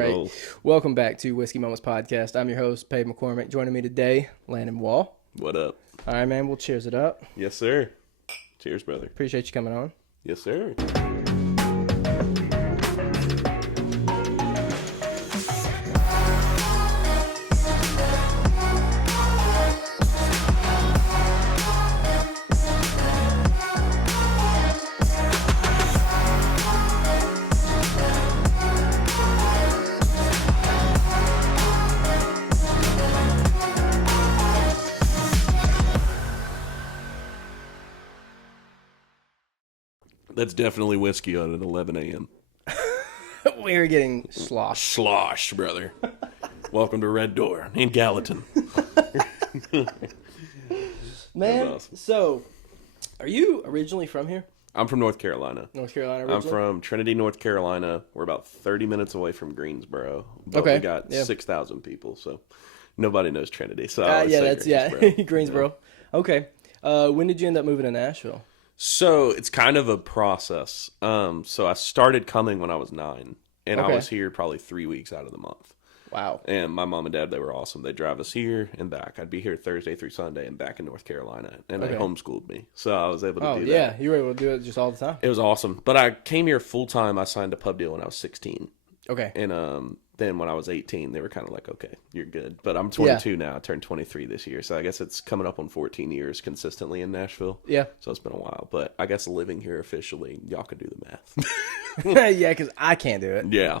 Right. Welcome back to Whiskey Moments Podcast. I'm your host, Paige McCormick. Joining me today, Landon Wall. What up? All right, man. We'll cheers it up. Yes, sir. Cheers, brother. Appreciate you coming on. Yes, sir. That's definitely whiskey on at 11 a.m. We're getting sloshed. Slosh, brother. Welcome to Red Door in Gallatin. Man, awesome. So, are you originally from here? I'm from North Carolina. North Carolina originally? I'm from Trinity, North Carolina. We're about 30 minutes away from Greensboro. But Okay. we got 6,000 people, so nobody knows Trinity. So Greensboro. Okay. When did you end up moving to Nashville? So it's kind of a process. So I started coming when I was 9, and I was here probably 3 weeks out of the month. Wow. And my mom and dad, they were awesome. They drive us here and back. I'd be here Thursday through Sunday and back in North Carolina. And they homeschooled me. So I was able to do that. Yeah. You were able to do it just all the time. It was awesome. But I came here full time. I signed a pub deal when I was 16. Okay. And then when I was 18, they were kind of like, okay, you're good. But I'm 22 now. I turned 23 this year. So I guess it's coming up on 14 years consistently in Nashville. Yeah. So it's been a while. But I guess living here officially, y'all could do the math. Yeah, because I can't do it. Yeah.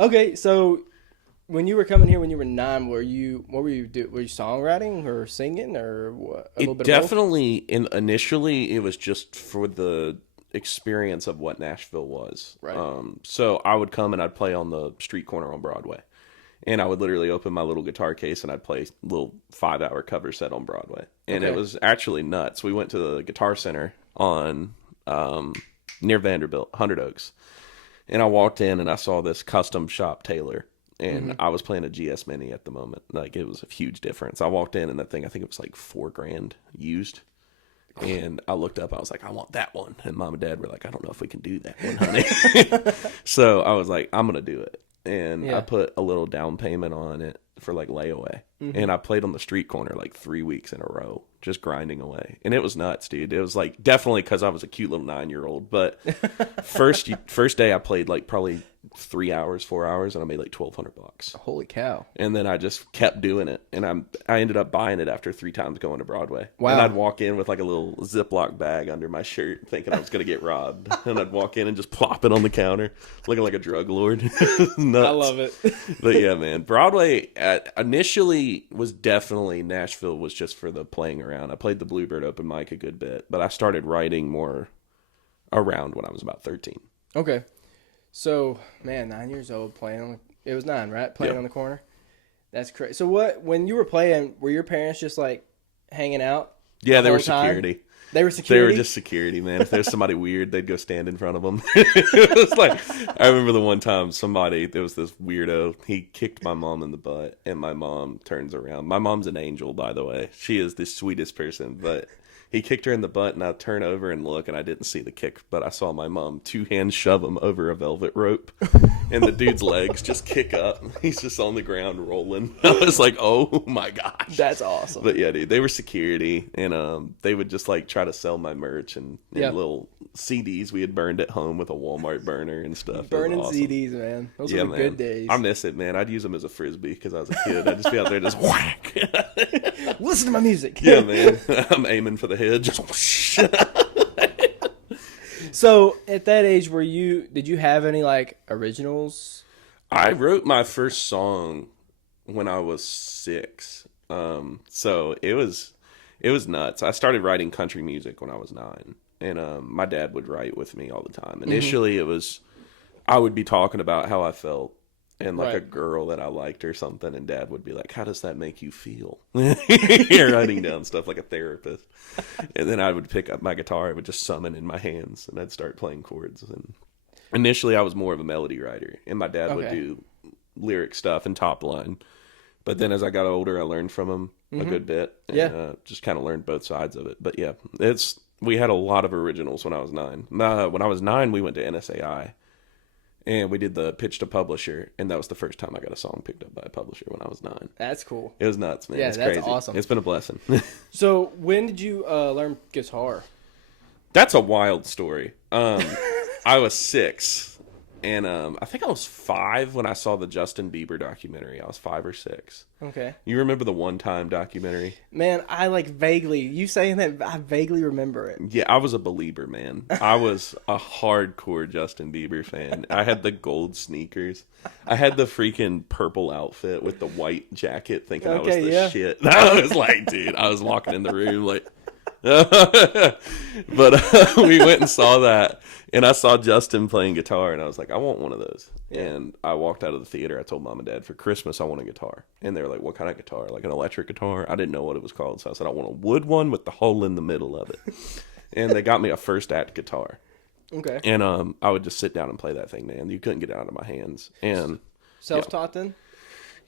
Okay, so when you were coming here when you were 9, what were you doing? Were you songwriting or singing or what? A little bit Definitely, initially, it was just for the experience of what Nashville was. Right. So I would come and I'd play on the street corner on Broadway. And I would literally open my little guitar case and I'd play a little 5-hour cover set on Broadway. And it was actually nuts. We went to the Guitar Center on near Vanderbilt, 100 Oaks. And I walked in and I saw this custom shop tailor. And I was playing a GS Mini at the moment. Like, it was a huge difference. I walked in and that thing, I think it was like $4,000 used. And I looked up, I was like, I want that one. And mom and dad were like, I don't know if we can do that one, honey. So I was like, I'm going to do it. And I put a little down payment on it for like layaway. And I played on the street corner like 3 weeks in a row, just grinding away. And it was nuts, dude. It was like, definitely because I was a cute little 9-year-old. But first day I played like probably 3 hours, 4 hours, and I made like $1,200. Holy cow. And then I just kept doing it. And I ended up buying it after 3 times going to Broadway. Wow. And I'd walk in with like a little Ziploc bag under my shirt thinking I was going to get robbed. And I'd walk in and just plop it on the counter looking like a drug lord. Nuts. I love it. But yeah, man, Broadway initially was definitely, Nashville was just for the playing around. I played the Bluebird open mic a good bit, but I started writing more around when I was about 13. Okay. So, man, 9 years old it was 9, right? Playing on the corner. That's crazy. So when you were playing, were your parents just like hanging out? Yeah, they were security. They were security? They were just security, man. If there's somebody weird, they'd go stand in front of them. It was like, I remember the one time there was this weirdo. He kicked my mom in the butt, and my mom turns around. My mom's an angel, by the way. She is the sweetest person, but he kicked her in the butt, and I turn over and look, and I didn't see the kick, but I saw my mom 2 hands shove him over a velvet rope, and the dude's legs just kick up. He's just on the ground rolling. I was like, oh my gosh. That's awesome. But yeah, dude, they were security, and they would just like try to sell my merch and little CDs we had burned at home with a Walmart burner and stuff. Burning awesome. CDs, man. Those were the good days. I miss it, man. I'd use them as a Frisbee because I was a kid. I'd just be out there just whack. Listen to my music. Yeah, man. I'm aiming for the head. Just whoosh. So at that age, did you have any like originals? I wrote my first song when I was 6. So it was nuts. I started writing country music when I was 9. And my dad would write with me all the time. Initially, it was, I would be talking about how I felt and like a girl that I liked or something. And dad would be like, how does that make you feel? You're writing down stuff like a therapist. And then I would pick up my guitar. I would just summon in my hands and I'd start playing chords. And initially, I was more of a melody writer. And my dad would do lyric stuff and top line. But then as I got older, I learned from him a good bit. And just kind of learned both sides of it. But yeah, we had a lot of originals when I was 9. When I was 9, we went to NSAI. And we did the pitch to publisher, and that was the first time I got a song picked up by a publisher when I was 9. That's cool. It was nuts, man. Yeah, it's that's crazy. awesome. It's been a blessing. So when did you learn guitar? That's a wild story. I was 6, and I think I was 5 when I saw the Justin Bieber documentary. I was 5 or 6. Okay. You remember the One Time documentary? Man, I like vaguely, you saying that, I vaguely remember it. Yeah, I was a believer, man. I was a hardcore Justin Bieber fan. I had the gold sneakers. I had the freaking purple outfit with the white jacket, thinking I was the shit. I was like, dude, I was walking in the room like... But we went and saw that, and I saw Justin playing guitar, and I was like, I want one of those. Yeah. And I walked out of the theater. I told Mom and Dad, for Christmas I want a guitar. And they were like, what kind of guitar? Like an electric guitar? I didn't know what it was called, so I said, I want a wood one with the hole in the middle of it. And they got me a First Act guitar. Okay. And I would just sit down and play that thing, man. You couldn't get it out of my hands. And self-taught then?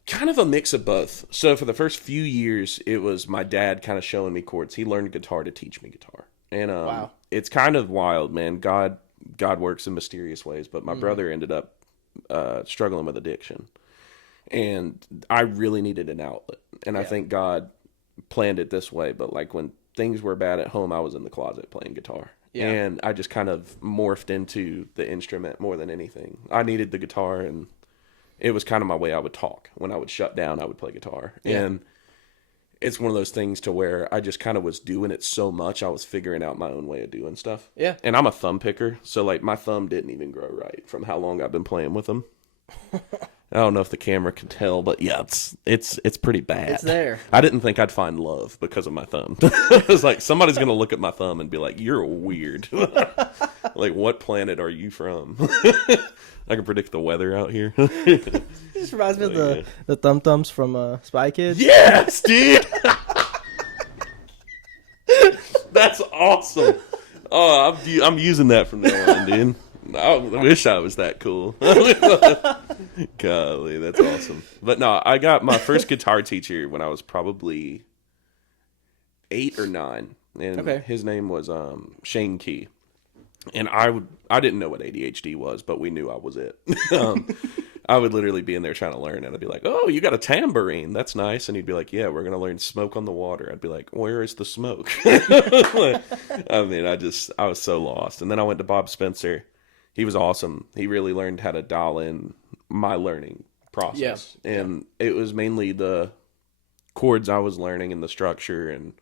Kind of a mix of both. So for the first few years, it was my dad kind of showing me chords. He learned guitar to teach me guitar. And wow. It's kind of wild, man. God works in mysterious ways, but my brother ended up struggling with addiction. And I really needed an outlet. And I think God planned it this way, but like when things were bad at home, I was in the closet playing guitar. Yeah. And I just kind of morphed into the instrument more than anything. I needed the guitar, and it was kind of my way I would talk. When I would shut down, I would play guitar. Yeah. And it's one of those things to where I just kind of was doing it so much, I was figuring out my own way of doing stuff. Yeah. And I'm a thumb picker, so like my thumb didn't even grow right from how long I've been playing with them. I don't know if the camera can tell, but yeah, it's pretty bad. It's there. I didn't think I'd find love because of my thumb. It was like, somebody's going to look at my thumb and be like, you're weird. Like, what planet are you from? I can predict the weather out here. It just reminds me of the Thumb Thumbs from Spy Kids. Yes, dude! That's awesome. Oh, I'm using that from now on, dude. I wish I was that cool. Golly, that's awesome. But no, I got my first guitar teacher when I was probably 8 or 9. And his name was Shane Key. And I didn't know what ADHD was, but we knew I was it. I would literally be in there trying to learn, and I'd be like, oh, you got a tambourine. That's nice. And he'd be like, yeah, we're going to learn Smoke on the Water. I'd be like, where is the smoke? I mean, I was so lost. And then I went to Bob Spencer. He was awesome. He really learned how to dial in my learning process. Yeah. And it was mainly the chords I was learning and the structure and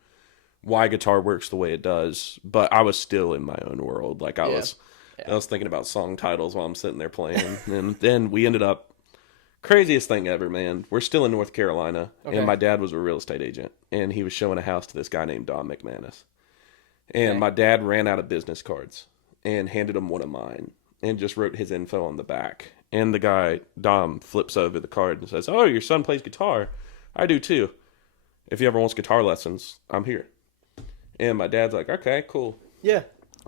why guitar works the way it does. But I was still in my own world. Like I was thinking about song titles while I'm sitting there playing. And then we ended up, craziest thing ever, man. We're still in North Carolina. And my dad was a real estate agent. And he was showing a house to this guy named Don McManus. And my dad ran out of business cards and handed him one of mine. And just wrote his info on the back. And the guy, Dom, flips over the card and says, oh, your son plays guitar. I do too. If he ever wants guitar lessons, I'm here. And my dad's like, okay, cool. Yeah.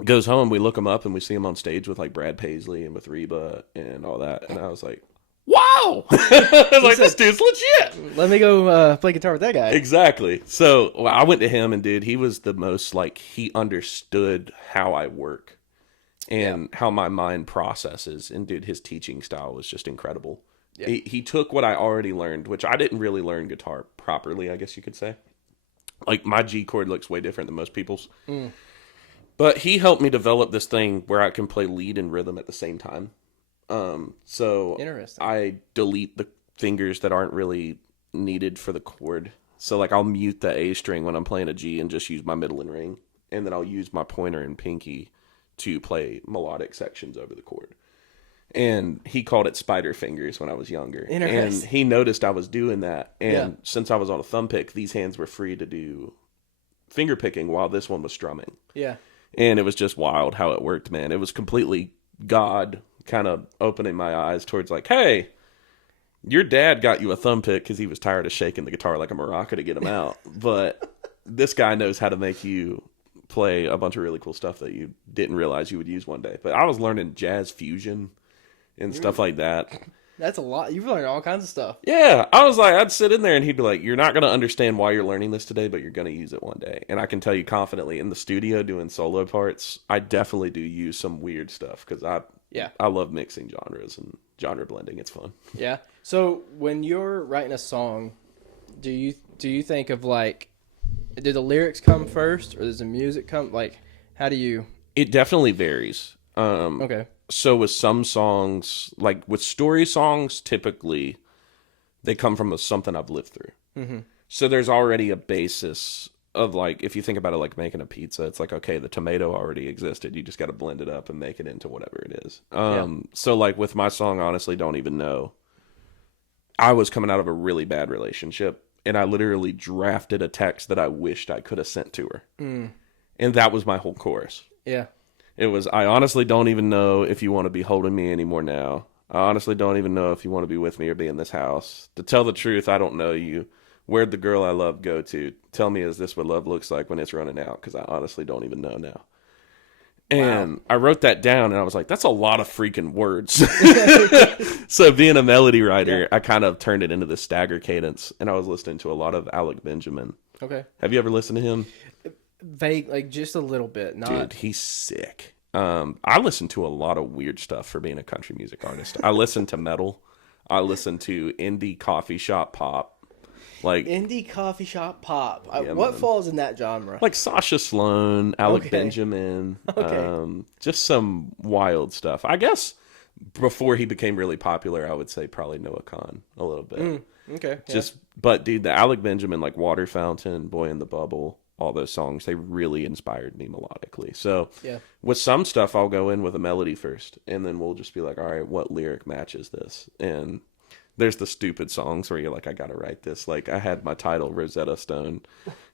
Goes home, we look him up, and we see him on stage with like Brad Paisley and with Reba and all that. And I was like, wow! I was like, this dude's legit. Let me go play guitar with that guy. Exactly. So I went to him, and dude, he was the most like, he understood how I work. And how my mind processes. And dude, his teaching style was just incredible. Yeah. He took what I already learned, which I didn't really learn guitar properly, I guess you could say. Like, my G chord looks way different than most people's. But he helped me develop this thing where I can play lead and rhythm at the same time. So interesting. I delete the fingers that aren't really needed for the chord. So, like, I'll mute the A string when I'm playing a G and just use my middle and ring. And then I'll use my pointer and pinky to play melodic sections over the chord. And he called it spider fingers when I was younger. And he noticed I was doing that. And since I was on a thumb pick, these hands were free to do finger picking while this one was strumming. Yeah. And it was just wild how it worked, man. It was completely God kind of opening my eyes towards like, hey, your dad got you a thumb pick because he was tired of shaking the guitar like a maraca to get him out. But this guy knows how to make you play a bunch of really cool stuff that you didn't realize you would use one day. But I was learning jazz fusion and stuff like that. That's a lot. You've learned all kinds of stuff. Yeah. I was like, I'd sit in there and he'd be like, you're not going to understand why you're learning this today, but you're going to use it one day. And I can tell you confidently in the studio doing solo parts, I definitely do use some weird stuff because Yeah. I love mixing genres and genre blending. It's fun. Yeah. So when you're writing a song, do you think of like, do the lyrics come first or does the music come? Like, how do you? It definitely varies. Okay. So with some songs, like with story songs, typically they come from something I've lived through. Mm-hmm. So there's already a basis of like, if you think about it like making a pizza, it's like, okay, the tomato already existed. You just got to blend it up and make it into whatever it is. So like with my song, Honestly Don't Even Know, I was coming out of a really bad relationship and I literally drafted a text that I wished I could have sent to her. And that was my whole chorus. Yeah. It was, I honestly don't even know if you want to be holding me anymore now. I honestly don't even know if you want to be with me or be in this house. To tell the truth, I don't know you. Where'd the girl I love go to? Tell me, is this what love looks like when it's running out? Because I honestly don't even know now. And I wrote that down and I was like, that's a lot of freaking words. So being a melody writer, I kind of turned it into the stagger cadence. And I was listening to a lot of Alec Benjamin. Okay. Have you ever listened to him? Vague, like just a little bit. Not... Dude, he's sick. I listen to a lot of weird stuff for being a country music artist. I listen to metal. I listen to indie coffee shop pop. Like indie coffee shop pop. Yeah, What man. falls in that genre? Like Sasha Sloan, Alec Okay. Benjamin. Okay. Just some wild stuff. I guess before he became really popular, I would say probably Noah Kahn a little bit. Okay. But dude, the Alec Benjamin, like Water Fountain, Boy in the Bubble, all those songs, they really inspired me melodically. So with some stuff, I'll go in with a melody first, and then we'll just be like, all right, what lyric matches this? And there's the stupid songs where you're like, I gotta write this. Like I had my title Rosetta Stone,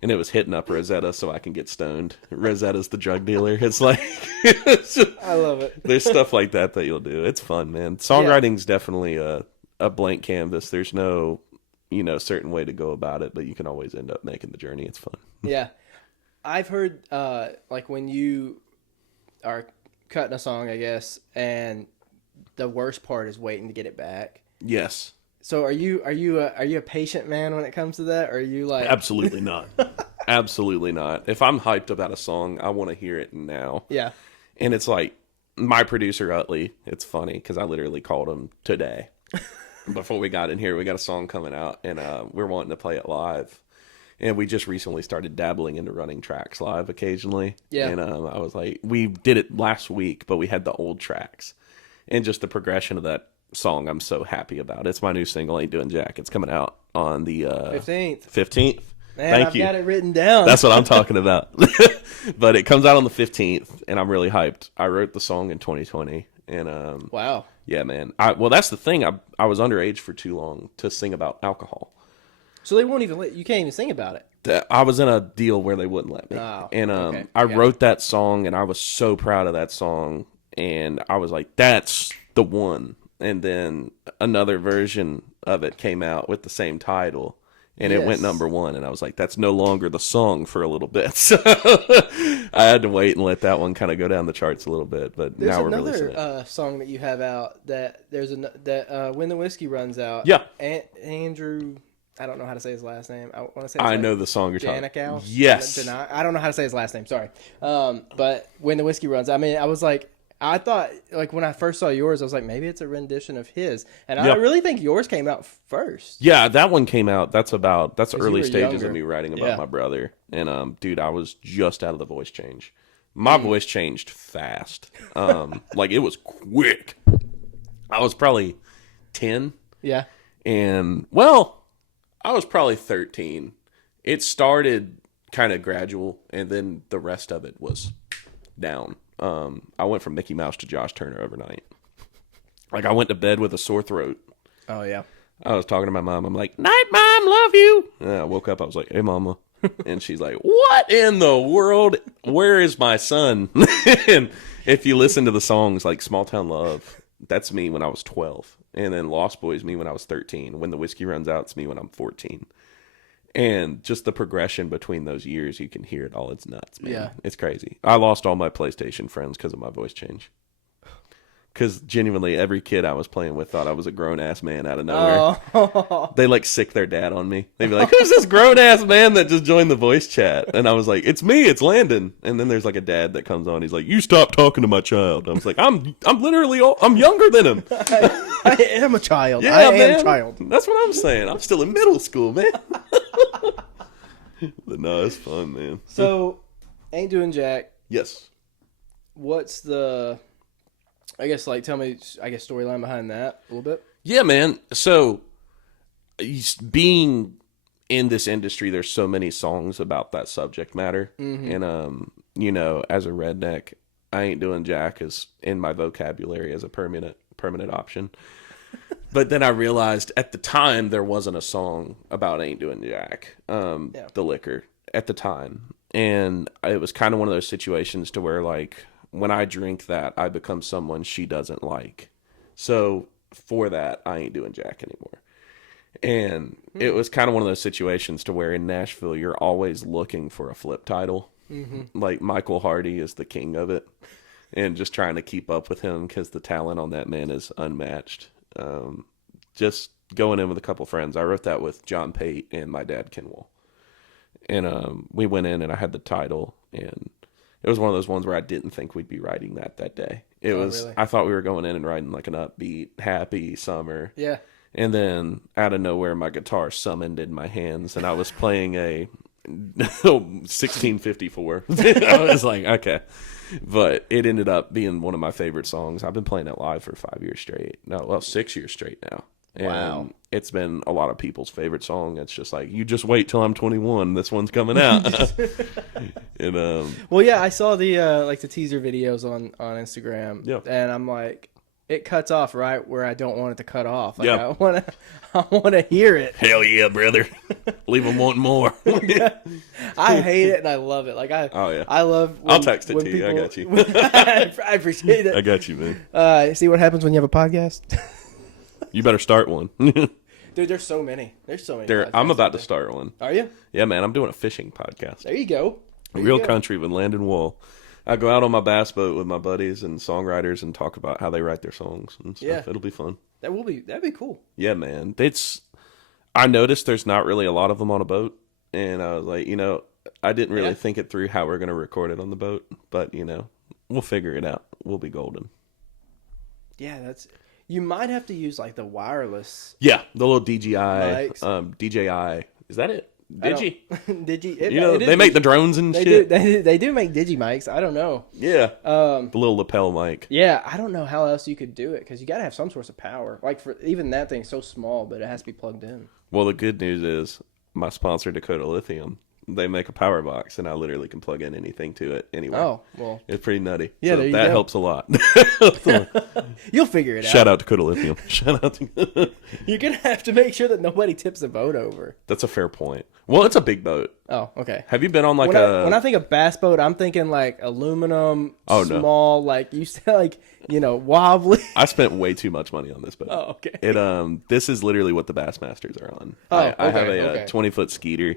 and it was hitting up Rosetta so I can get stoned. Rosetta's the drug dealer. It's like, I love it. There's stuff like that you'll do. It's fun, man. Songwriting's definitely a blank canvas. There's no, certain way to go about it, but you can always end up making the journey. It's fun. Yeah. I've heard, like when you are cutting a song, I guess, and the worst part is waiting to get it back. Yes. So are you a patient man when it comes to that? Or are you like Absolutely not. Absolutely not. If I'm hyped about a song, I want to hear it now. Yeah. And it's like my producer Utley, it's funny because I literally called him today. Before we got in here, we got a song coming out and we're wanting to play it live. And we just recently started dabbling into running tracks live occasionally. Yeah. And I was like, we did it last week, but we had the old tracks. And just the progression of that song, I'm so happy about. It's my new single, Ain't Doing Jack. It's coming out on the 15th. 15th. Man, Thank I've you. got it written down. That's what I'm talking about. But it comes out on the 15th, and I'm really hyped. I wrote the song in 2020. And wow. yeah, man. Well, that's the thing. I was underage for too long to sing about alcohol. So they won't even you can't even sing about it. I was in a deal where they wouldn't let me. Oh, and okay. I wrote that song, and I was so proud of that song. And I was like, that's the one. And then another version of it came out with the same title. And it went #1, and I was like, that's no longer the song for a little bit. So I had to wait and let that one kind of go down the charts a little bit. But There's now we're releasing it. another song that you have out that When the Whiskey Runs Out. Yeah. Andrew, I don't know how to say his last name. I want to say I know the song you're talking Janicow? about. Yes. I don't know how to say his last name. Sorry. But When the Whiskey Runs Out, I mean, I was like, I thought, like, when I first saw yours, I was like, maybe it's a rendition of his. And I really think yours came out first. Yeah, that one came out. That's you early were stages younger. of me writing about my brother. And, dude, I was just out of the voice change. My voice changed fast. Like, it was quick. I was probably 10. Yeah. And, well, I was probably 13. It started kind of gradual, and then the rest of it was down. I went from Mickey Mouse to Josh Turner overnight. Like, I went to bed with a sore throat. Oh, yeah. I was talking to my mom. I'm like, night, Mom, love you. And I woke up. I was like, hey, Mama. And she's like, what in the world? Where is my son? And if you listen to the songs like Small Town Love, that's me when I was 12. And then Lost Boys, me when I was 13. When the Whiskey Runs Out, it's me when I'm 14. And just the progression between those years, you can hear it all. It's nuts, man. Yeah. It's crazy. I lost all my PlayStation friends because of my voice change. Because genuinely, every kid I was playing with thought I was a grown-ass man out of nowhere. Oh. They, like, sick their dad on me. They'd be like, who's this grown-ass man that just joined the voice chat? And I was like, it's me, it's Landon. And then there's, like, a dad that comes on. He's like, you stop talking to my child. I was like, I'm literally, I'm younger than him. I am a child. Yeah, I am man. a child. That's what I'm saying. I'm still in middle school, man. But no, it's fun, man. So, Ain't Doing Jack. Yes. What's the, I guess, like, tell me, I guess, storyline behind that a little bit? Yeah, man. So, being in this industry, there's so many songs about that subject matter. Mm-hmm. And, you know, as a redneck, I Ain't Doing Jack is in my vocabulary as a permanent option. But then I realized at the time there wasn't a song about Ain't Doing Jack, the liquor, at the time. And it was kind of one of those situations to where, like, when I drink that, I become someone she doesn't like. So for that, I ain't doing Jack anymore. And it was kind of one of those situations to where in Nashville, you're always looking for a flip title. Mm-hmm. Like Michael Hardy is the king of it. And just trying to keep up with him because the talent on that man is unmatched. Just going in with a couple friends. I wrote that with John Pate and my dad, Ken Wall. And we went in and I had the title. And it was one of those ones where I didn't think we'd be writing that day. It was, really? I thought we were going in and writing like an upbeat, happy summer. Yeah. And then out of nowhere, my guitar summoned in my hands and I was playing a 1654. I was like, okay. But it ended up being one of my favorite songs. I've been playing it live for 5 years straight. No, well, 6 years straight now. And wow. It's been a lot of people's favorite song. It's just like, you just wait till I'm 21. This one's coming out. And, well, yeah, I saw the like the teaser videos on Instagram. Yeah. And I'm like, it cuts off right where I don't want it to cut off. Like, yeah. I want to hear it. Hell yeah, brother. Leave them wanting more. I hate it and I love it. Like I love. I'll text it to you. I got you. I appreciate it. I got you, man. See what happens when you have a podcast? You better start one. Dude, there's so many. I'm about to start one. Are you? Yeah, man. I'm doing a fishing podcast. There you go. Real country with Landon Wall. I go out on my bass boat with my buddies and songwriters and talk about how they write their songs and stuff. Yeah. It'll be fun. That'd be cool. Yeah, man. I noticed there's not really a lot of them on a boat. And I was like, I didn't really think it through how we're going to record it on the boat. But, we'll figure it out. We'll be golden. Yeah, you might have to use like the wireless. Yeah, the little DJI. DJI. Is that it? Digi? They make the drones and shit. They do make Digi mics. I don't know. Yeah. The little lapel mic. Yeah, I don't know how else you could do it because you got to have some source of power. Like for even that thing's so small, but it has to be plugged in. Well, the good news is my sponsor, Dakota Lithium, they make a power box, and I literally can plug in anything to it anywhere. Oh, well. It's pretty nutty. Yeah, so that helps a lot. You'll figure it out. Shout out to Dakota Lithium. Shout out to... You're going to have to make sure that nobody tips the boat over. That's a fair point. Well, it's a big boat. Oh, okay. Have you been on like when I think of bass boat, I'm thinking like aluminum, small, like you said, like, wobbly. I spent way too much money on this boat. Oh, okay. This is literally what the Bassmasters are on. Oh, I have a 20-foot skeeter.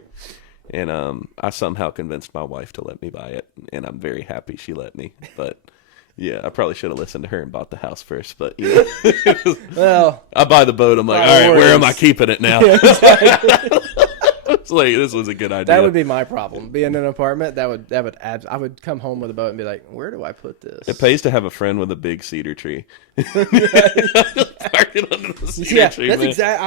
And I somehow convinced my wife to let me buy it, and I'm very happy she let me. But yeah, I probably should have listened to her and bought the house first. But well, I buy the boat. I'm like, all right, where am I keeping it now? Yeah, exactly. It's like, this was a good idea. That would be my problem. Being in an apartment, I would come home with a boat and be like, where do I put this? It pays to have a friend with a big cedar tree. Parking under the cedar tree, that's exactly.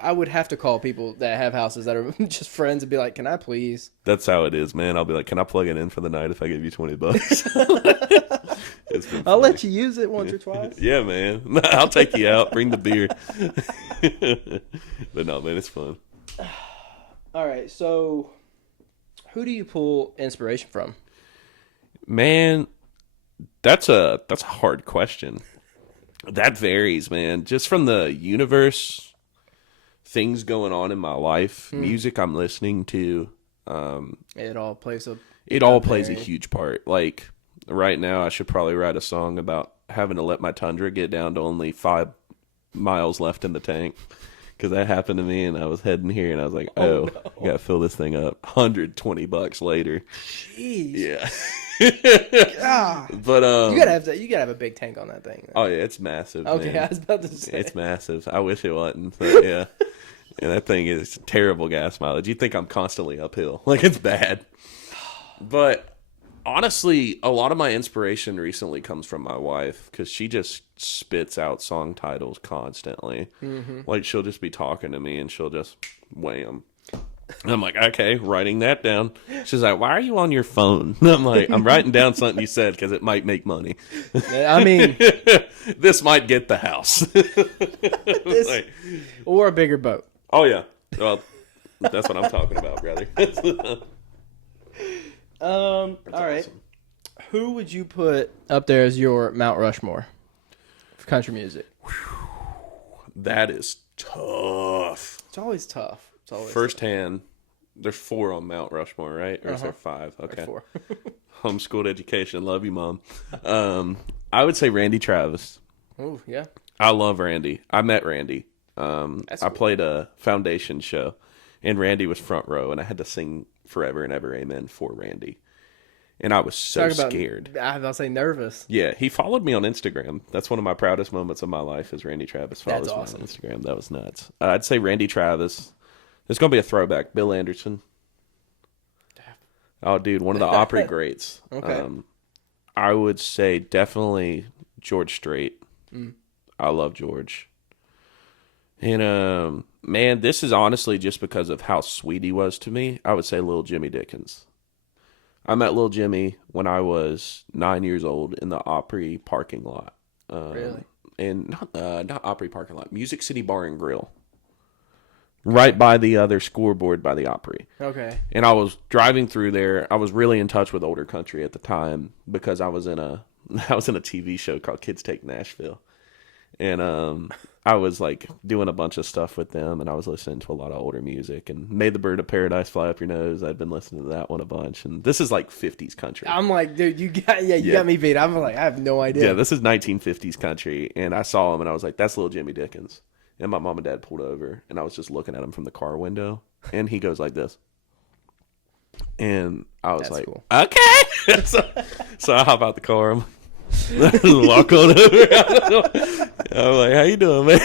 I would have to call people that have houses that are just friends and be like, can I please? That's how it is, man. I'll be like, can I plug it in for the night if I give you $20? I'll let you use it once or twice. Yeah, man. I'll take you out. Bring the beer. But no, man, it's fun. All right, so who do you pull inspiration from? Man, that's a hard question. That varies, man. Just from the universe, things going on in my life, music I'm listening to. It all plays a huge part. Like right now, I should probably write a song about having to let my Tundra get down to only 5 miles left in the tank. Because that happened to me, and I was heading here, and I was like, I gotta fill this thing up. $120 later. Jeez. Yeah. But you gotta have a big tank on that thing. Oh yeah, it's massive. Okay, man. I was about to say it's massive. I wish it wasn't. But yeah, and that thing is terrible gas mileage. You think I'm constantly uphill? Like it's bad. But honestly, a lot of my inspiration recently comes from my wife because she just spits out song titles constantly. Like she'll just be talking to me and she'll just wham. And I'm like, okay, writing that down. She's like, why are you on your phone? And I'm like, I'm writing down something you said because it might make money. I mean, this might get the house. Like, or a bigger boat. Oh yeah, well, that's what I'm talking about, brother. All right. Who would you put up there as your Mount Rushmore for country music? That is tough. It's always tough. Firsthand, there's 4 on Mount Rushmore, right? Or is there 5? Okay. There's 4. Homeschooled education. Love you, Mom. I would say Randy Travis. Oh, yeah. I love Randy. I met Randy. That's I cool. played a foundation show, and Randy was front row, and I had to sing Forever and Ever Amen for Randy. And I was so scared. I was about to say nervous. Yeah, he followed me on Instagram. That's one of my proudest moments of my life is Randy Travis follows me on Instagram. That was nuts. I'd say Randy Travis. There's going to be a throwback. Bill Anderson. Oh, dude, one of the Opry greats. Okay. I would say definitely George Strait. I love George. And, man, this is honestly just because of how sweet he was to me. I would say Lil Jimmy Dickens. I met Lil Jimmy when I was 9 years old in the Opry parking lot. Really? And not Opry parking lot. Music City Bar and Grill. Right by the other scoreboard by the Opry. Okay. And I was driving through there. I was really in touch with older country at the time because I was in a TV show called Kids Take Nashville. And I was like doing a bunch of stuff with them, and I was listening to a lot of older music and Made the Bird of Paradise Fly Up Your Nose. I'd been listening to that one a bunch, and this is like 50s country. I'm like, dude, you got me beat. I'm like, I have no idea. Yeah, this is 1950s country, and I saw him, and I was like, that's Lil Jimmy Dickens. And my mom and dad pulled over, and I was just looking at him from the car window, and he goes like this. And I was like, cool. Okay. so I hop out the car. I'm walk on over. I'm like, how you doing, man?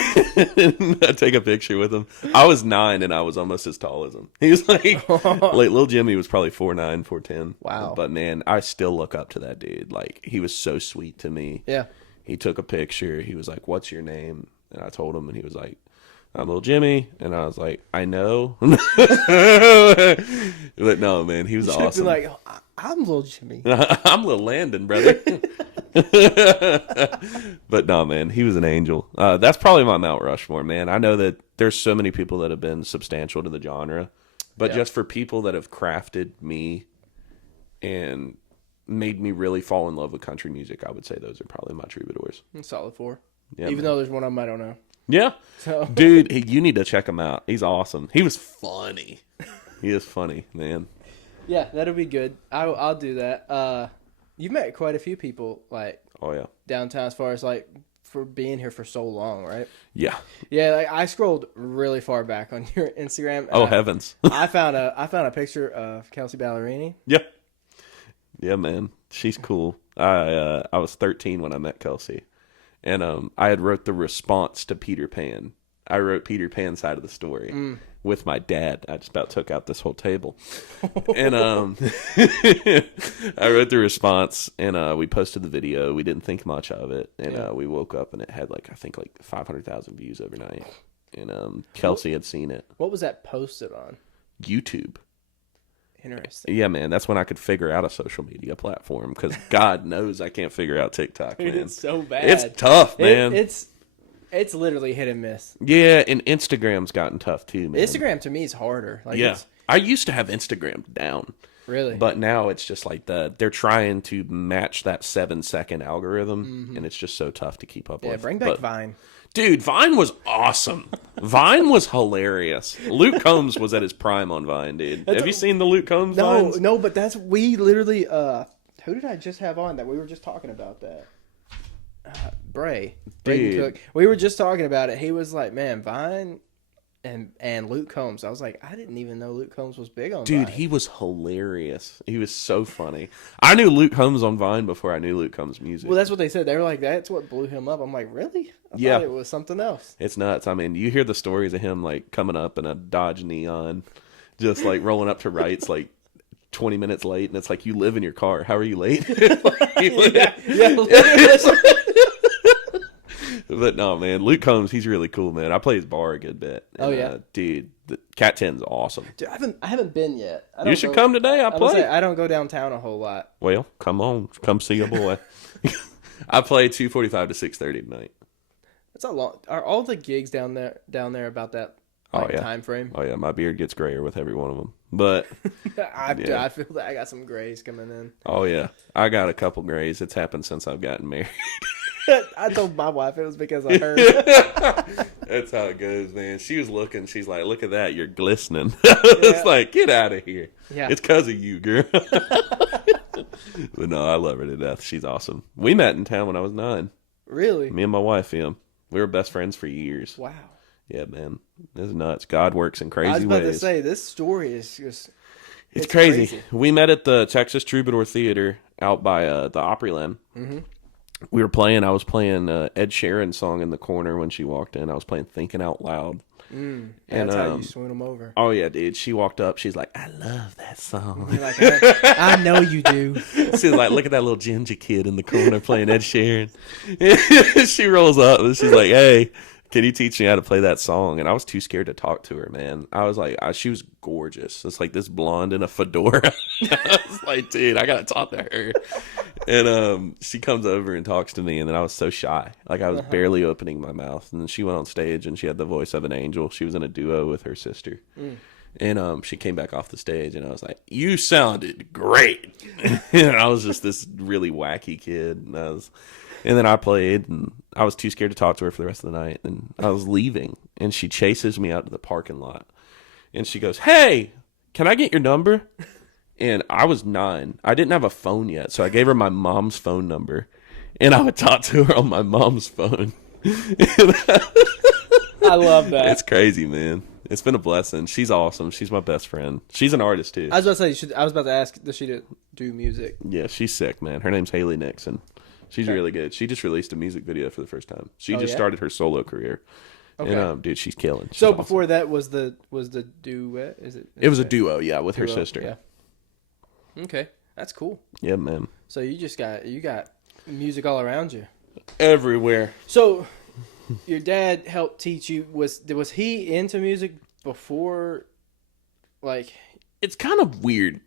I take a picture with him. I was 9, and I was almost as tall as him. He was like Lil Jimmy was probably 4'9", 4'10". Wow. But, man, I still look up to that dude. Like, he was so sweet to me. Yeah. He took a picture. He was like, what's your name? And I told him, and he was like, I'm Lil Jimmy. And I was like, I know. But no, man, he was awesome. Like, I'm Lil Jimmy. I'm Lil Landon, brother. But no, man, he was an angel. That's probably my Mount Rushmore, man. I know that there's so many people that have been substantial to the genre, but just for people that have crafted me and made me really fall in love with country music, I would say those are probably my troubadours. Solid 4. Yeah, even though there's one of them I don't know. Yeah. So. Dude, you need to check him out. He's awesome. He was funny. He is funny, man. Yeah, that'll be good. I'll do that. You've met quite a few people, like, oh yeah, downtown as far as, like, for being here for so long, right? Yeah. Yeah, like, I scrolled really far back on your Instagram. Oh, heavens. I found a picture of Kelsey Ballerini. Yeah. Yeah, man. She's cool. I was 13 when I met Kelsey. And I had wrote the response to Peter Pan. I wrote Peter Pan's side of the story with my dad. I just about took out this whole table. And I wrote the response, and we posted the video. We didn't think much of it. And we woke up, and it had, like, I think, like 500,000 views overnight. And Kelsey had seen it. What was that posted on? YouTube. Interesting. Yeah, man. That's when I could figure out a social media platform, because God knows I can't figure out TikTok, man. It's so bad. It's tough, man. It's literally hit and miss. Yeah, and Instagram's gotten tough too, man. Instagram to me is harder. Like, yeah. I used to have Instagram down. Really? But now it's just like they're trying to match that 7-second algorithm, and it's just so tough to keep up with. Yeah, bring back Vine. Dude, Vine was awesome. Vine was hilarious. Luke Combs was at his prime on Vine, dude. Have you seen the Luke Combs Vines? No, but we literally, who did I just have on that? We were just talking about that. Bray. Cook. We were just talking about it. He was like, man, Vine, and Luke Combs. I was like, I didn't even know Luke Combs was big on Dude, Vine. he was hilarious. He was so funny. I knew Luke Combs on Vine before I knew Luke Combs' music. Well, that's what they said. They were like, that's what blew him up. I'm like, really? I thought it was something else. It's nuts. I mean, you hear the stories of him like coming up in a Dodge Neon, just like rolling up to rights like 20 minutes late, and it's like, you live in your car. How are you late? But no, man, Luke Combs, he's really cool, man. I play his bar a good bit. And, dude, the Cat 10's awesome. Dude, I haven't been yet. You should come today. I play. I don't go downtown a whole lot. Well, come on, come see a boy. I play 2:45 to 6:30 tonight. That's a long. Are all the gigs down there about that time frame? Oh yeah, my beard gets grayer with every one of them. But I feel that I got some grays coming in. Oh yeah, I got a couple grays. It's happened since I've gotten married. I told my wife it was because of her. That's how it goes, man. She was looking. She's like, "Look at that, you're glistening." It's like, get out of here. Yeah, it's because of you, girl. But no, I love her to death. She's awesome. We met in town when I was 9. Really? Me and my wife, yeah. We were best friends for years. Wow. Yeah, man. This is nuts. God works in crazy ways. I was about to say, this story is just... It's crazy. We met at the Texas Troubadour Theater out by the Opryland. Mm-hmm. We were playing. I was playing Ed Sheeran's song in the corner when she walked in. I was playing Thinking Out Loud. And that's how you swoon them over. Oh, yeah, dude. She walked up. She's like, I love that song. You're like, I know you do. She's like, look at that little ginger kid in the corner playing Ed Sheeran. She rolls up and she's like, hey, can you teach me how to play that song? And I was too scared to talk to her, man. I was like, she was gorgeous. It's like this blonde in a fedora. I was like, dude, I got to talk to her. And she comes over and talks to me, and then I was so shy. Like, I was barely opening my mouth. And then she went on stage, and she had the voice of an angel. She was in a duo with her sister. And she came back off the stage, and I was like, you sounded great. And I was just this really wacky kid. And then I played, and I was too scared to talk to her for the rest of the night. And I was leaving, and she chases me out to the parking lot. And she goes, hey, can I get your number? And I was 9. I didn't have a phone yet, so I gave her my mom's phone number. And I would talk to her on my mom's phone. I love that. It's crazy, man. It's been a blessing. She's awesome. She's my best friend. She's an artist, too. I was about to ask, does she do music? Yeah, she's sick, man. Her name's Haley Nixon. She's really good. She just released a music video for the first time. She just started her solo career. Okay. And dude, she's killing. She's awesome. Before that was the duet? It was a duo, yeah, with her sister. Yeah. Okay, that's cool. Yeah, man. So you got music all around you. Everywhere. So your dad helped teach you. Was he into music before? Like, it's kind of weird.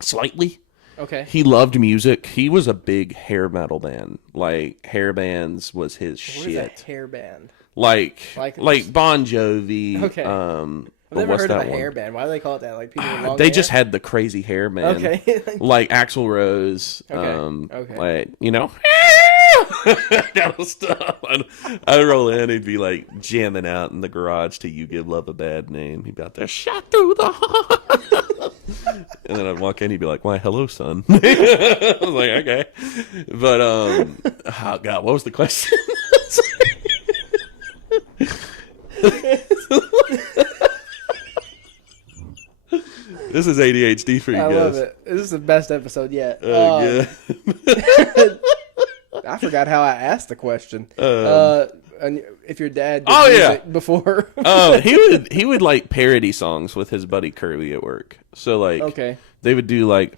Slightly. Okay. He loved music. He was a big hair metal band. Like, hair bands was his shit. What is a hair band? Like Bon Jovi. Okay. I've never heard of a hair band. Why do they call it that? Like, people with long they hair? just had the crazy hair, man. Okay. Like Axl Rose. Okay. Like, you know, kind of stuff. I'd roll in, he'd be like jamming out in the garage to You Give Love a Bad Name. He'd be out there, shot through the heart. And then I'd walk in, he'd be like, why, hello, son. I was like, okay. But, oh, God, what was the question? This is ADHD for you guys. I love it. This is the best episode yet. Yeah. I forgot how I asked the question. And if your dad did music before. he would like parody songs with his buddy Kirby at work. So like they would do like,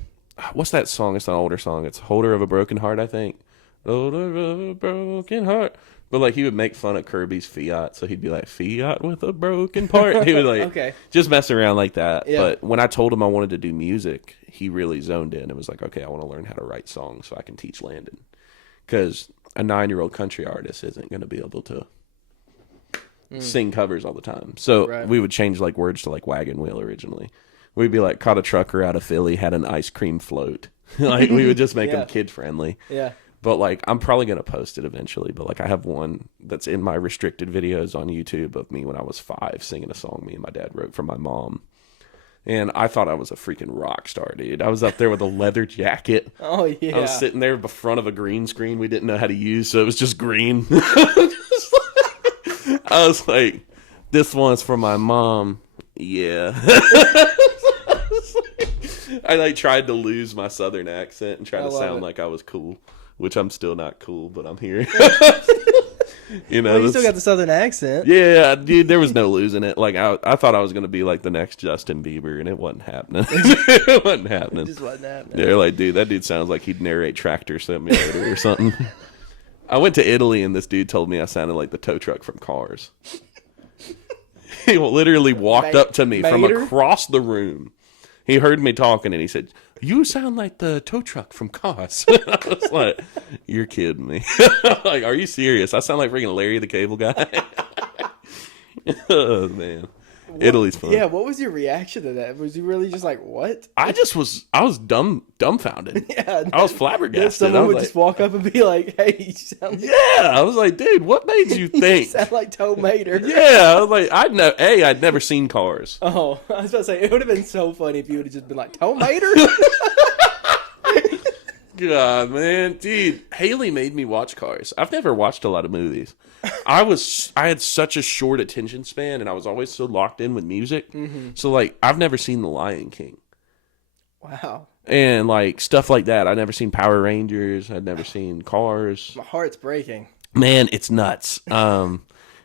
what's that song? It's an older song. It's Holder of a Broken Heart, I think. Holder of a broken heart. But like he would make fun of Kirby's Fiat, so he'd be like, Fiat with a broken part. He would like just mess around like that. Yeah. But when I told him I wanted to do music, he really zoned in and was like, okay, I want to learn how to write songs so I can teach Landon. Because a 9-year-old country artist isn't going to be able to sing covers all the time. So we would change like words to like wagon wheel originally. We'd be like, caught a trucker out of Philly, had an ice cream float. Like we would just make them kid friendly. Yeah. But like I'm probably going to post it eventually. But like I have one that's in my restricted videos on YouTube of me when I was 5 singing a song me and my dad wrote for my mom. And I thought I was a freaking rock star, dude. I was up there with a leather jacket. Oh, yeah. I was sitting there in front of a green screen we didn't know how to use, so it was just green. I was like This one's for my mom. Yeah. I like tried to lose my southern accent and try to sound like I was cool, which I'm still not cool, but I'm here. You know, well, you still got the southern accent. Yeah, dude, there was no losing it. Like I thought I was gonna be like the next Justin Bieber, and it wasn't happening. It wasn't happening. It just wasn't happening. They're like, dude, that dude sounds like he'd narrate Tractor Simulator or something. I went to Italy, and this dude told me I sounded like the tow truck from Cars. He literally walked up to me from across the room. He heard me talking, and he said, "You sound like the tow truck from Cars." I was like, "You're kidding me." Like, are you serious? I sound like freaking Larry the Cable Guy. Oh, man. Italy's fun. Yeah, what was your reaction to that? Was you really just like, what? I was dumbfounded. Yeah, I was flabbergasted. Someone would just walk up and be like, "Hey, you sound like..." Yeah, I was like, dude, what made you think? You sound like Toe Mater. Yeah, I was like, I'd never seen Cars. Oh, I was about to say, it would have been so funny if you would have just been like, "Toe Mater?" God, man, dude, Haley made me watch Cars. I've never watched a lot of movies. I had such a short attention span, and I was always so locked in with music. Mm-hmm. So, like, I've never seen The Lion King. Wow. And, like, stuff like that. I'd never seen Power Rangers. I'd never seen Cars. My heart's breaking. Man, it's nuts.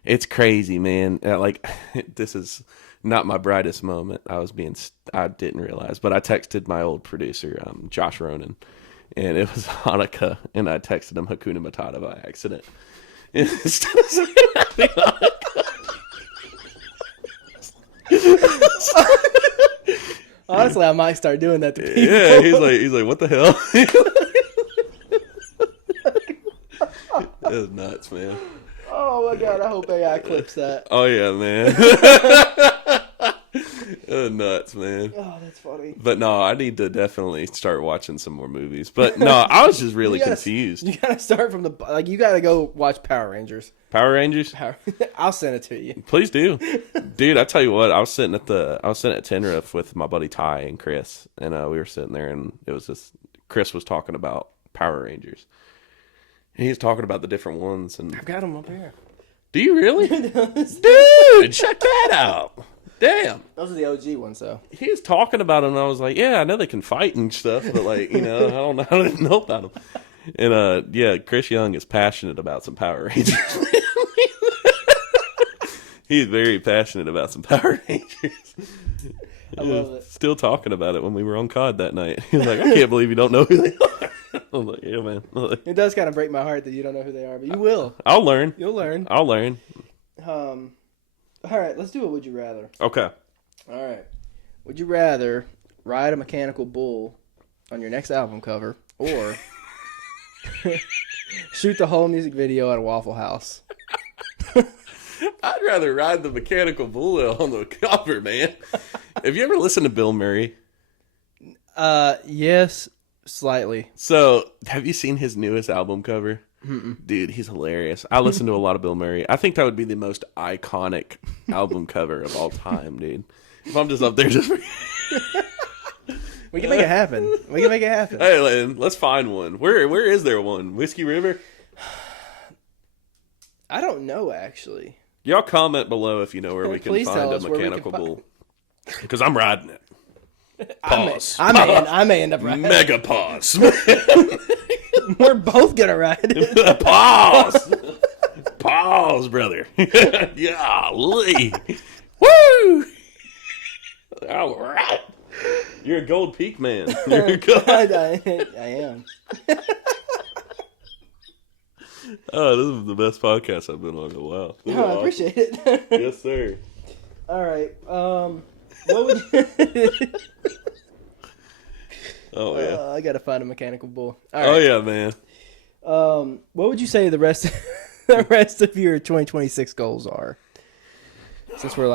It's crazy, man. Like, this is not my brightest moment. I didn't realize, but I texted my old producer, Josh Ronan, and it was Hanukkah, and I texted him Hakuna Matata by accident. Instead of saying Happy Hanukkah. Honestly, I might start doing that to people. Yeah, he's like, what the hell? That was nuts, man. Oh my god, I hope AI clips that. Oh yeah, man. Nuts, man. Oh, that's funny. But no, I need to definitely start watching some more movies. But no, I was just really confused. You gotta start from you gotta go watch Power Rangers. Power Rangers? I'll send it to you. Please do. Dude, I tell you what, I was sitting at Tenerife with my buddy Ty and Chris, and we were sitting there, and it was just, Chris was talking about Power Rangers. And he was talking about the different ones, and I've got them up here. Do you really? Dude, check that out. Damn. Those are the OG ones, though. He was talking about them, and I was like, yeah, I know they can fight and stuff, but, like, you know, I didn't know about them. And, yeah, Chris Young is passionate about some Power Rangers. He's very passionate about some Power Rangers. I love it. Still talking about it when we were on COD that night. He was like, I can't believe you don't know who they are. I was like, yeah, man. It does kind of break my heart that you don't know who they are, but you will. I'll learn. You'll learn. I'll learn. All right, let's do a Would You Rather. Okay. All right. Would you rather ride a mechanical bull on your next album cover or shoot the whole music video at a Waffle House? I'd rather ride the mechanical bull on the cover, man. Have you ever listened to Bill Murray? Yes, slightly. So, have you seen his newest album cover? Mm-mm. Dude, he's hilarious. I listen to a lot of Bill Murray. I think that would be the most iconic album cover of all time, dude. If I'm just up there just... We can make it happen. We can make it happen. Hey, Landon, let's find one. Where is there one? Whiskey River? I don't know, actually. Y'all comment below if you know where we can find a mechanical bull. Because I'm riding it. Pause. I may end up riding it. Mega pause. We're both gonna ride it. Pause. Pause, brother. Golly. Woo! All right. You're a Gold Peak man. You're a gold... I am. Oh, this is the best podcast I've been on in a while. Oh, I appreciate it. Yes, sir. All right. What would you... Oh, yeah. I gotta find a mechanical bull. All right. Oh, yeah, man. What would you say the rest of your 2026 goals are? Since we're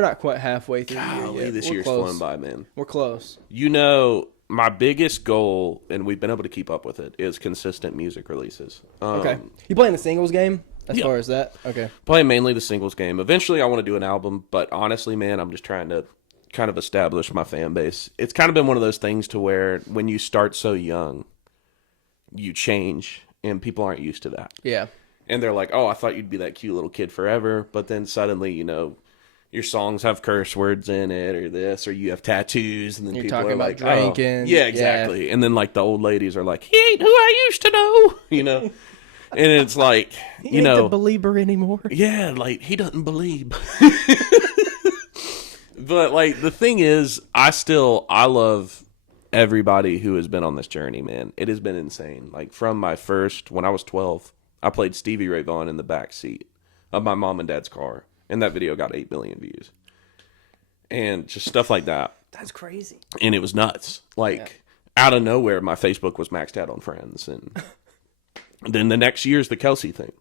not quite halfway through the year yet. This year's flown by, man. We're close. You know, my biggest goal, and we've been able to keep up with it, is consistent music releases. Okay. You playing the singles game as far as that? Okay. Playing mainly the singles game. Eventually, I want to do an album, but honestly, man, I'm just trying to kind of establish my fan base. It's kind of been one of those things to where when you start so young, you change, and people aren't used to that. Yeah. And they're like, oh, I thought you'd be that cute little kid forever. But then suddenly, you know, your songs have curse words in it or this, or you have tattoos, and then You're people talking are about like, drinking. oh. Yeah, exactly. Yeah. And then like the old ladies are like, he ain't who I used to know, you know? And it's like, he ain't the believer anymore. Yeah, like he doesn't believe. But like the thing is, I love everybody who has been on this journey, man. It has been insane. Like from my first, when I was 12, I played Stevie Ray Vaughan in the back seat of my mom and dad's car, and that video got 8 million views, and just stuff like that. That's crazy. And it was nuts. Like out of nowhere, my Facebook was maxed out on friends, and then the next year's the Kelsey thing.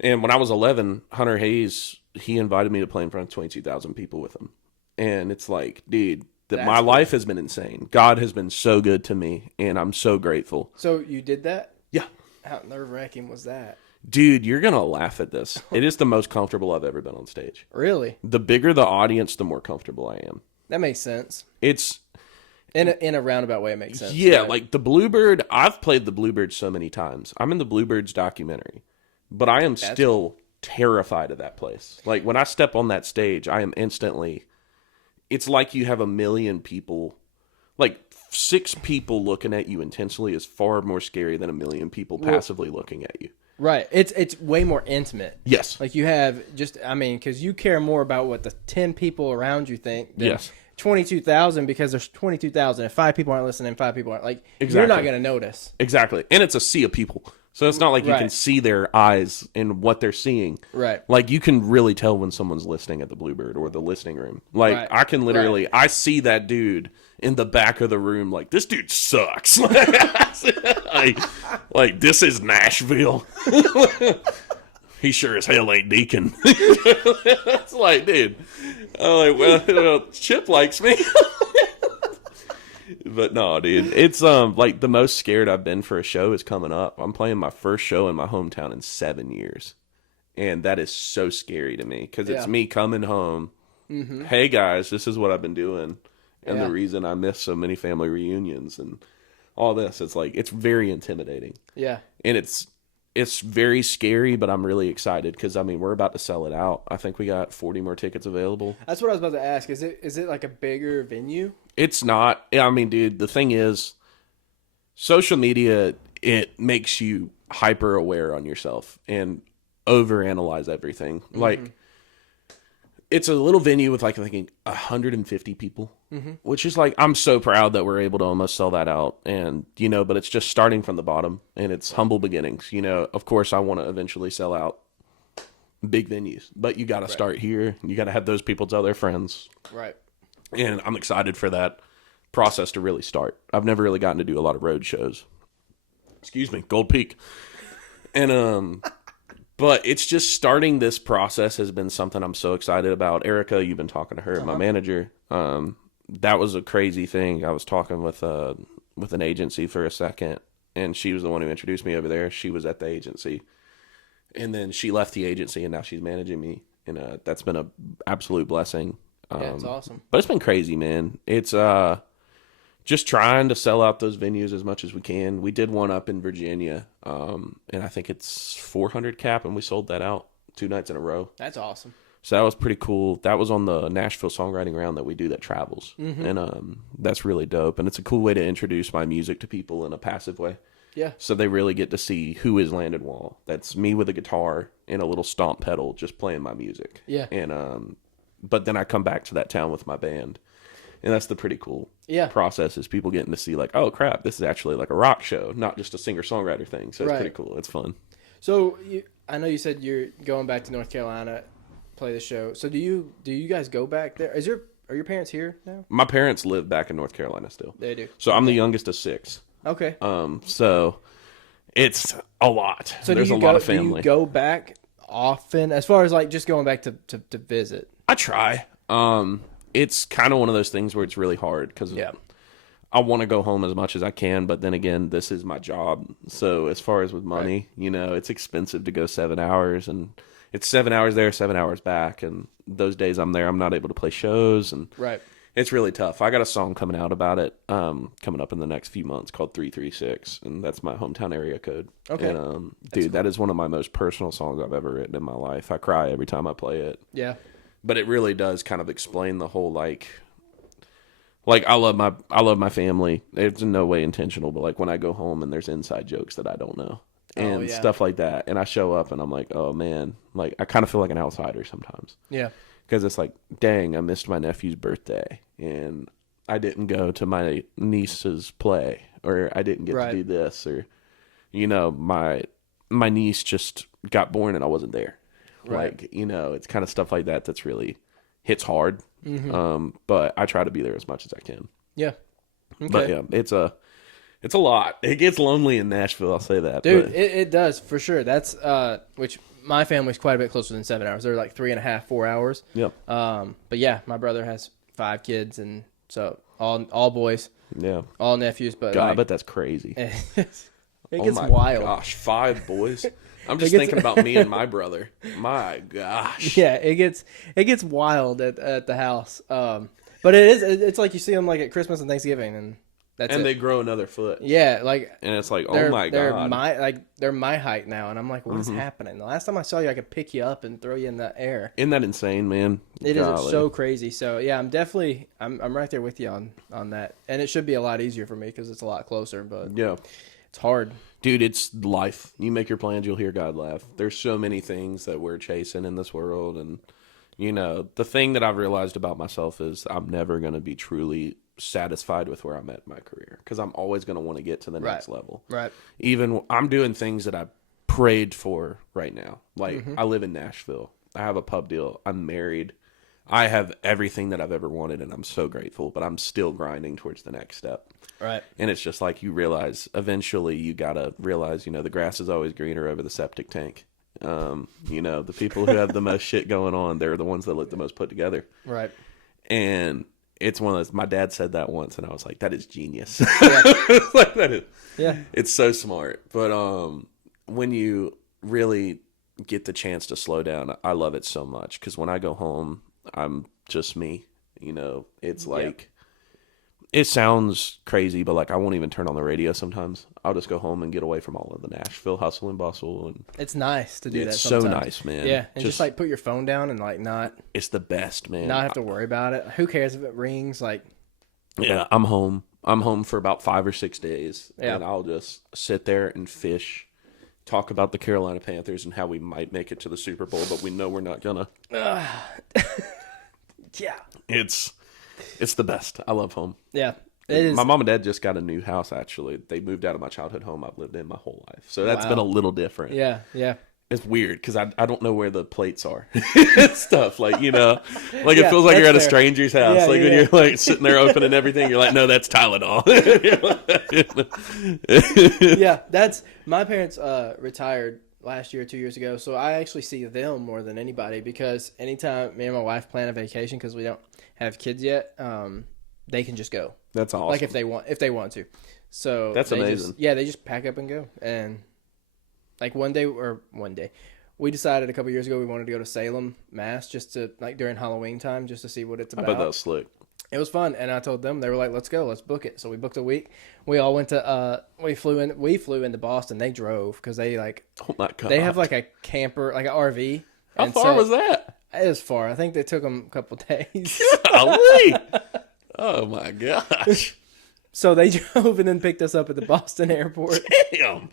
And when I was 11, Hunter Hayes, he invited me to play in front of 22,000 people with him, and it's like, dude. My life has been insane. God has been so good to me, and I'm so grateful. So you did that? Yeah. How nerve-wracking was that? Dude, you're going to laugh at this. It is the most comfortable I've ever been on stage. Really? The bigger the audience, the more comfortable I am. That makes sense. It's... In a roundabout way, it makes sense. Yeah, right? Like the Bluebird, I've played the Bluebird so many times. I'm in the Bluebirds documentary, but I am still terrified of that place. Like when I step on that stage, I am instantly... It's like you have a million people, like 6 people looking at you intensely is far more scary than a million people passively looking at you. Right. It's way more intimate. Yes. Like you have because you care more about what the 10 people around you think than 22,000, because there's 22,000. If 5 people aren't listening, 5 people aren't, like, you're not going to notice. Exactly. And it's a sea of people. So it's not like you can see their eyes and what they're seeing. Right. Like you can really tell when someone's listening at the Bluebird or the listening room. Like I can literally, I see that dude in the back of the room. Like this dude sucks. like this is Nashville. He sure as hell ain't Deacon. It's like, dude. I'm like, well, Chip likes me. But no, dude, it's like the most scared I've been for a show is coming up. I'm playing my first show in my hometown in 7 years, and that is so scary to me because it's me coming home. Mm-hmm. Hey guys, this is what I've been doing, and the reason I miss so many family reunions and all this. It's like it's very intimidating. Yeah, and it's very scary, but I'm really excited because I mean we're about to sell it out. I think we got 40 more tickets available. That's what I was about to ask. Is it like a bigger venue? It's not. I mean, dude, the thing is, social media, it makes you hyper aware on yourself and overanalyze everything. Mm-hmm. Like, it's a little venue with like I think 150 people, which is like I'm so proud that we're able to almost sell that out. And but it's just starting from the bottom, and it's humble beginnings. Of course, I want to eventually sell out big venues, but you got to start here. You got to have those people tell their friends, right? And I'm excited for that process to really start. I've never really gotten to do a lot of road shows. Excuse me, Gold Peak. And but it's just starting this process has been something I'm so excited about. Erica, you've been talking to her, my manager. That was a crazy thing. I was talking with an agency for a second, and she was the one who introduced me over there. She was at the agency, and then she left the agency, and now she's managing me. And that's been an absolute blessing. Yeah, it's awesome. But it's been crazy, man. It's just trying to sell out those venues as much as we can. We did one up in Virginia, and I think it's 400 cap, and we sold that out 2 nights in a row. That's awesome. So that was pretty cool. That was on the Nashville songwriting round that we do that travels, and that's really dope. And it's a cool way to introduce my music to people in a passive way. Yeah. So they really get to see who is Landon Wall. That's me with a guitar and a little stomp pedal just playing my music. Yeah. And but then I come back to that town with my band. And that's the pretty cool process is people getting to see like, oh, crap, this is actually like a rock show, not just a singer-songwriter thing. So it's pretty cool. It's fun. So I know you said you're going back to North Carolina, play the show. So do you guys go back there? Are your parents here now? My parents live back in North Carolina still. They do. So I'm the youngest of 6. Okay. So it's a lot. So there's a lot of family. Do you go back often as far as like just going back to visit? I try. It's kind of one of those things where it's really hard because I want to go home as much as I can, but then again, this is my job. So as far as with money, it's expensive to go 7 hours, and it's 7 hours there, 7 hours back. And those days I'm there, I'm not able to play shows, and it's really tough. I got a song coming out about it, coming up in the next few months called 336, and that's my hometown area code. Okay. And dude, that is one of my most personal songs I've ever written in my life. I cry every time I play it. Yeah. But it really does kind of explain the whole like I love my family. It's in no way intentional, but like when I go home and there's inside jokes that I don't know and stuff like that, and I show up and I'm like, oh man, like I kind of feel like an outsider sometimes. Yeah. Because it's like, dang, I missed my nephew's birthday and I didn't go to my niece's play, or I didn't get to do this, or you know, my niece just got born and I wasn't there. Right. Like, you know, it's kind of stuff like that that's really hits hard. But I try to be there as much as I can. Yeah. Okay. But yeah, it's a lot. It gets lonely in Nashville, I'll say that. Dude, but it does for sure. That's which my family's quite a bit closer than 7 hours. They're like 3.5, 4 hours. Yep. But yeah, my brother has 5 kids, and so all boys. Yeah. All nephews. But God, like, I bet that's crazy. It Oh gets my wild. Gosh, 5 boys. I'm just thinking about me and my brother. My gosh. Yeah, it gets wild at the house. But it's like you see them like at Christmas and Thanksgiving, and that's and they grow another foot. Yeah, like, and it's like, oh my god, they're my height now, and I'm like, what is happening? The last time I saw you, I could pick you up and throw you in the air. Isn't that insane, man? It is so crazy. So yeah, I'm right there with you on that, and it should be a lot easier for me because it's a lot closer. But yeah, it's hard. Dude, it's life. You make your plans, you'll hear God laugh. There's so many things that we're chasing in this world. And, you know, the thing that I've realized about myself is I'm never going to be truly satisfied with where I'm at in my career because I'm always going to want to get to the next level. Right. Even I'm doing things that I prayed for right now. Like, I live in Nashville. I have a pub deal. I'm married. I have everything that I've ever wanted, and I'm so grateful, but I'm still grinding towards the next step. Right. And it's just like you realize, eventually you got to realize, you know, the grass is always greener over the septic tank. You know, the people who have the most shit going on, they're the ones that look the most put together. Right. And it's one of those, my dad said that once, and I was like, that is genius. Yeah. Like, that is, yeah. It's so smart. But when you really get the chance to slow down, I love it so much because when I go home, I'm just me. You know, it's like, it sounds crazy, but like I won't even turn on the radio sometimes. I'll just go home and get away from all of the Nashville hustle and bustle. And it's nice to do that. It's sometimes. so nice, man. Yeah, and just like put your phone down and like not. It's the best, man. Not have to worry about it. Who cares if it rings? Like. Yeah, I'm home. I'm home for about 5 or 6 days, and I'll just sit there and fish, talk about the Carolina Panthers and how we might make it to the Super Bowl, but we know we're not gonna. Yeah, it's the best. I love home. Yeah, it is. My mom and dad just got a new house. Actually, they moved out of my childhood home I've lived in my whole life, so that's been a little different. Yeah, yeah. It's weird because I don't know where the plates are. Stuff like, you know, like it feels like you're at a stranger's house. Like when you're like sitting there opening everything, you're like, no, that's Tylenol. Yeah, that's my parents retired last year, 2 years ago. So I actually see them more than anybody because anytime me and my wife plan a vacation because we don't have kids yet, they can just go. That's awesome. Like if they want to. So that's amazing. They just pack up and go. And like one day, we decided a couple years ago we wanted to go to Salem, Mass, just to like during Halloween time, just to see what it's about. I bet that was slick. It was fun, and I told them, they were like, "Let's go, let's book it." So we booked a week. We all went to we flew into Boston. They drove because they like, oh my God, they have like a camper, like an RV. How far was that? It was far. I think they took them a couple days. Golly. Oh my gosh. So they drove and then picked us up at the Boston airport. Damn.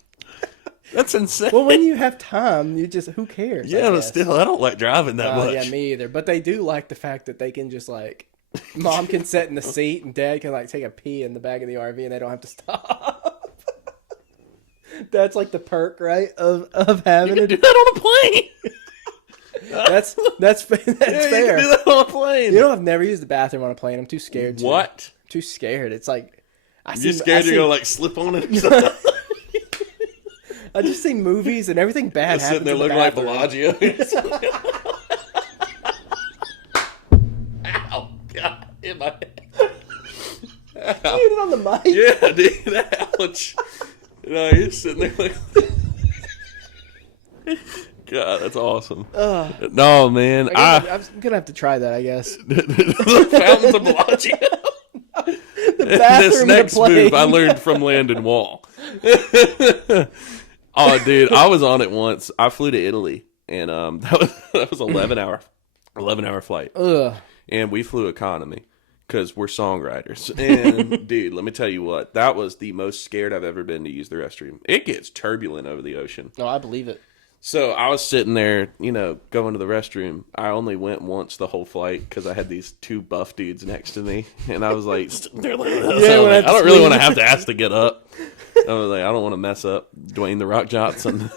That's insane. Well, when you have time, you just, who cares? Yeah, but still, I don't like driving that much. Yeah, me either. But they do like the fact that they can just like, mom can sit in the seat and dad can like take a pee in the back of the RV and they don't have to stop. That's like the perk, right? Of having you can do that on a plane. That's fair. You can do that on a plane. You know, I've never used the bathroom on a plane. I'm too scared to. What? Too scared. It's like you're scared you're gonna like slip on it or something? I just see movies and everything bad happens. Sitting there looking like Bellagio. Ow, God, in my head. Ow. You hit it on the mic? Yeah, dude. Ouch. You know, you're sitting there like. God, that's awesome. No, man. I'm gonna have to try that, I guess. The fountains of Bellagio. This next move I learned from Landon Wall. Oh, dude, I was on it once. I flew to Italy, and that was 11 hour 11-hour flight. Ugh. And we flew economy because we're songwriters. And, dude, let me tell you what. That was the most scared I've ever been to use the restroom. It gets turbulent over the ocean. No, I believe it. So I was sitting there, going to the restroom. I only went once the whole flight because I had these two buff dudes next to me. And I was like, I don't really want to have to ask to get up. I was like, I don't want to mess up Dwayne "The Rock" Johnson,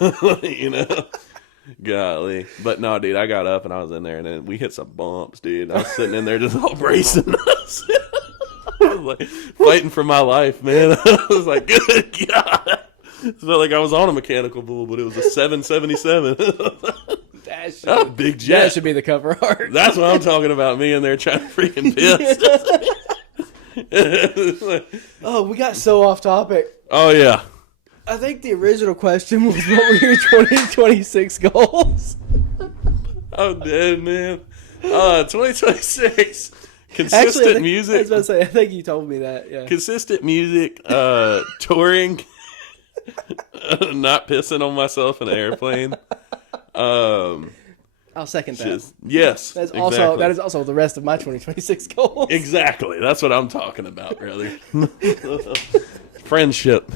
Golly. But no, dude, I got up and I was in there, and then we hit some bumps, dude. I was sitting in there just all bracing us. I was like, fighting for my life, man. I was like, good God. It felt like I was on a mechanical bull, but it was a 777. That's a big jet. That should be the cover art. That's what I'm talking about. Me in there trying to freaking piss. Oh, we got so off topic. Oh, yeah. I think the original question was, what were your 2026 goals? I'm dead, man. 2026. Consistent music. I was about to say, I think you told me that, yeah. Consistent music, touring, not pissing on myself in an airplane. I'll second that. Yes, that is also the rest of my 2026 goals. Exactly. That's what I'm talking about, brother. Friendship.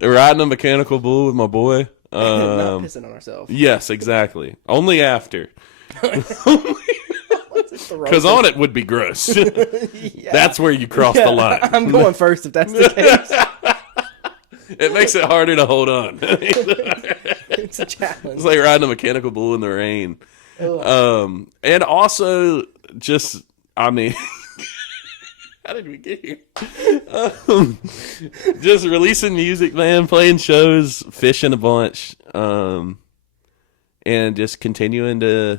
Riding a mechanical bull with my boy. Not pissing on ourselves. Yes, exactly. Only after. Because on it would be gross. Yeah. That's where you cross the line. I'm going first if that's the case. It makes it harder to hold on. It's a challenge. It's like riding a mechanical bull in the rain. And also, just, how did we get here? Just releasing music, man, playing shows, fishing a bunch, and just continuing to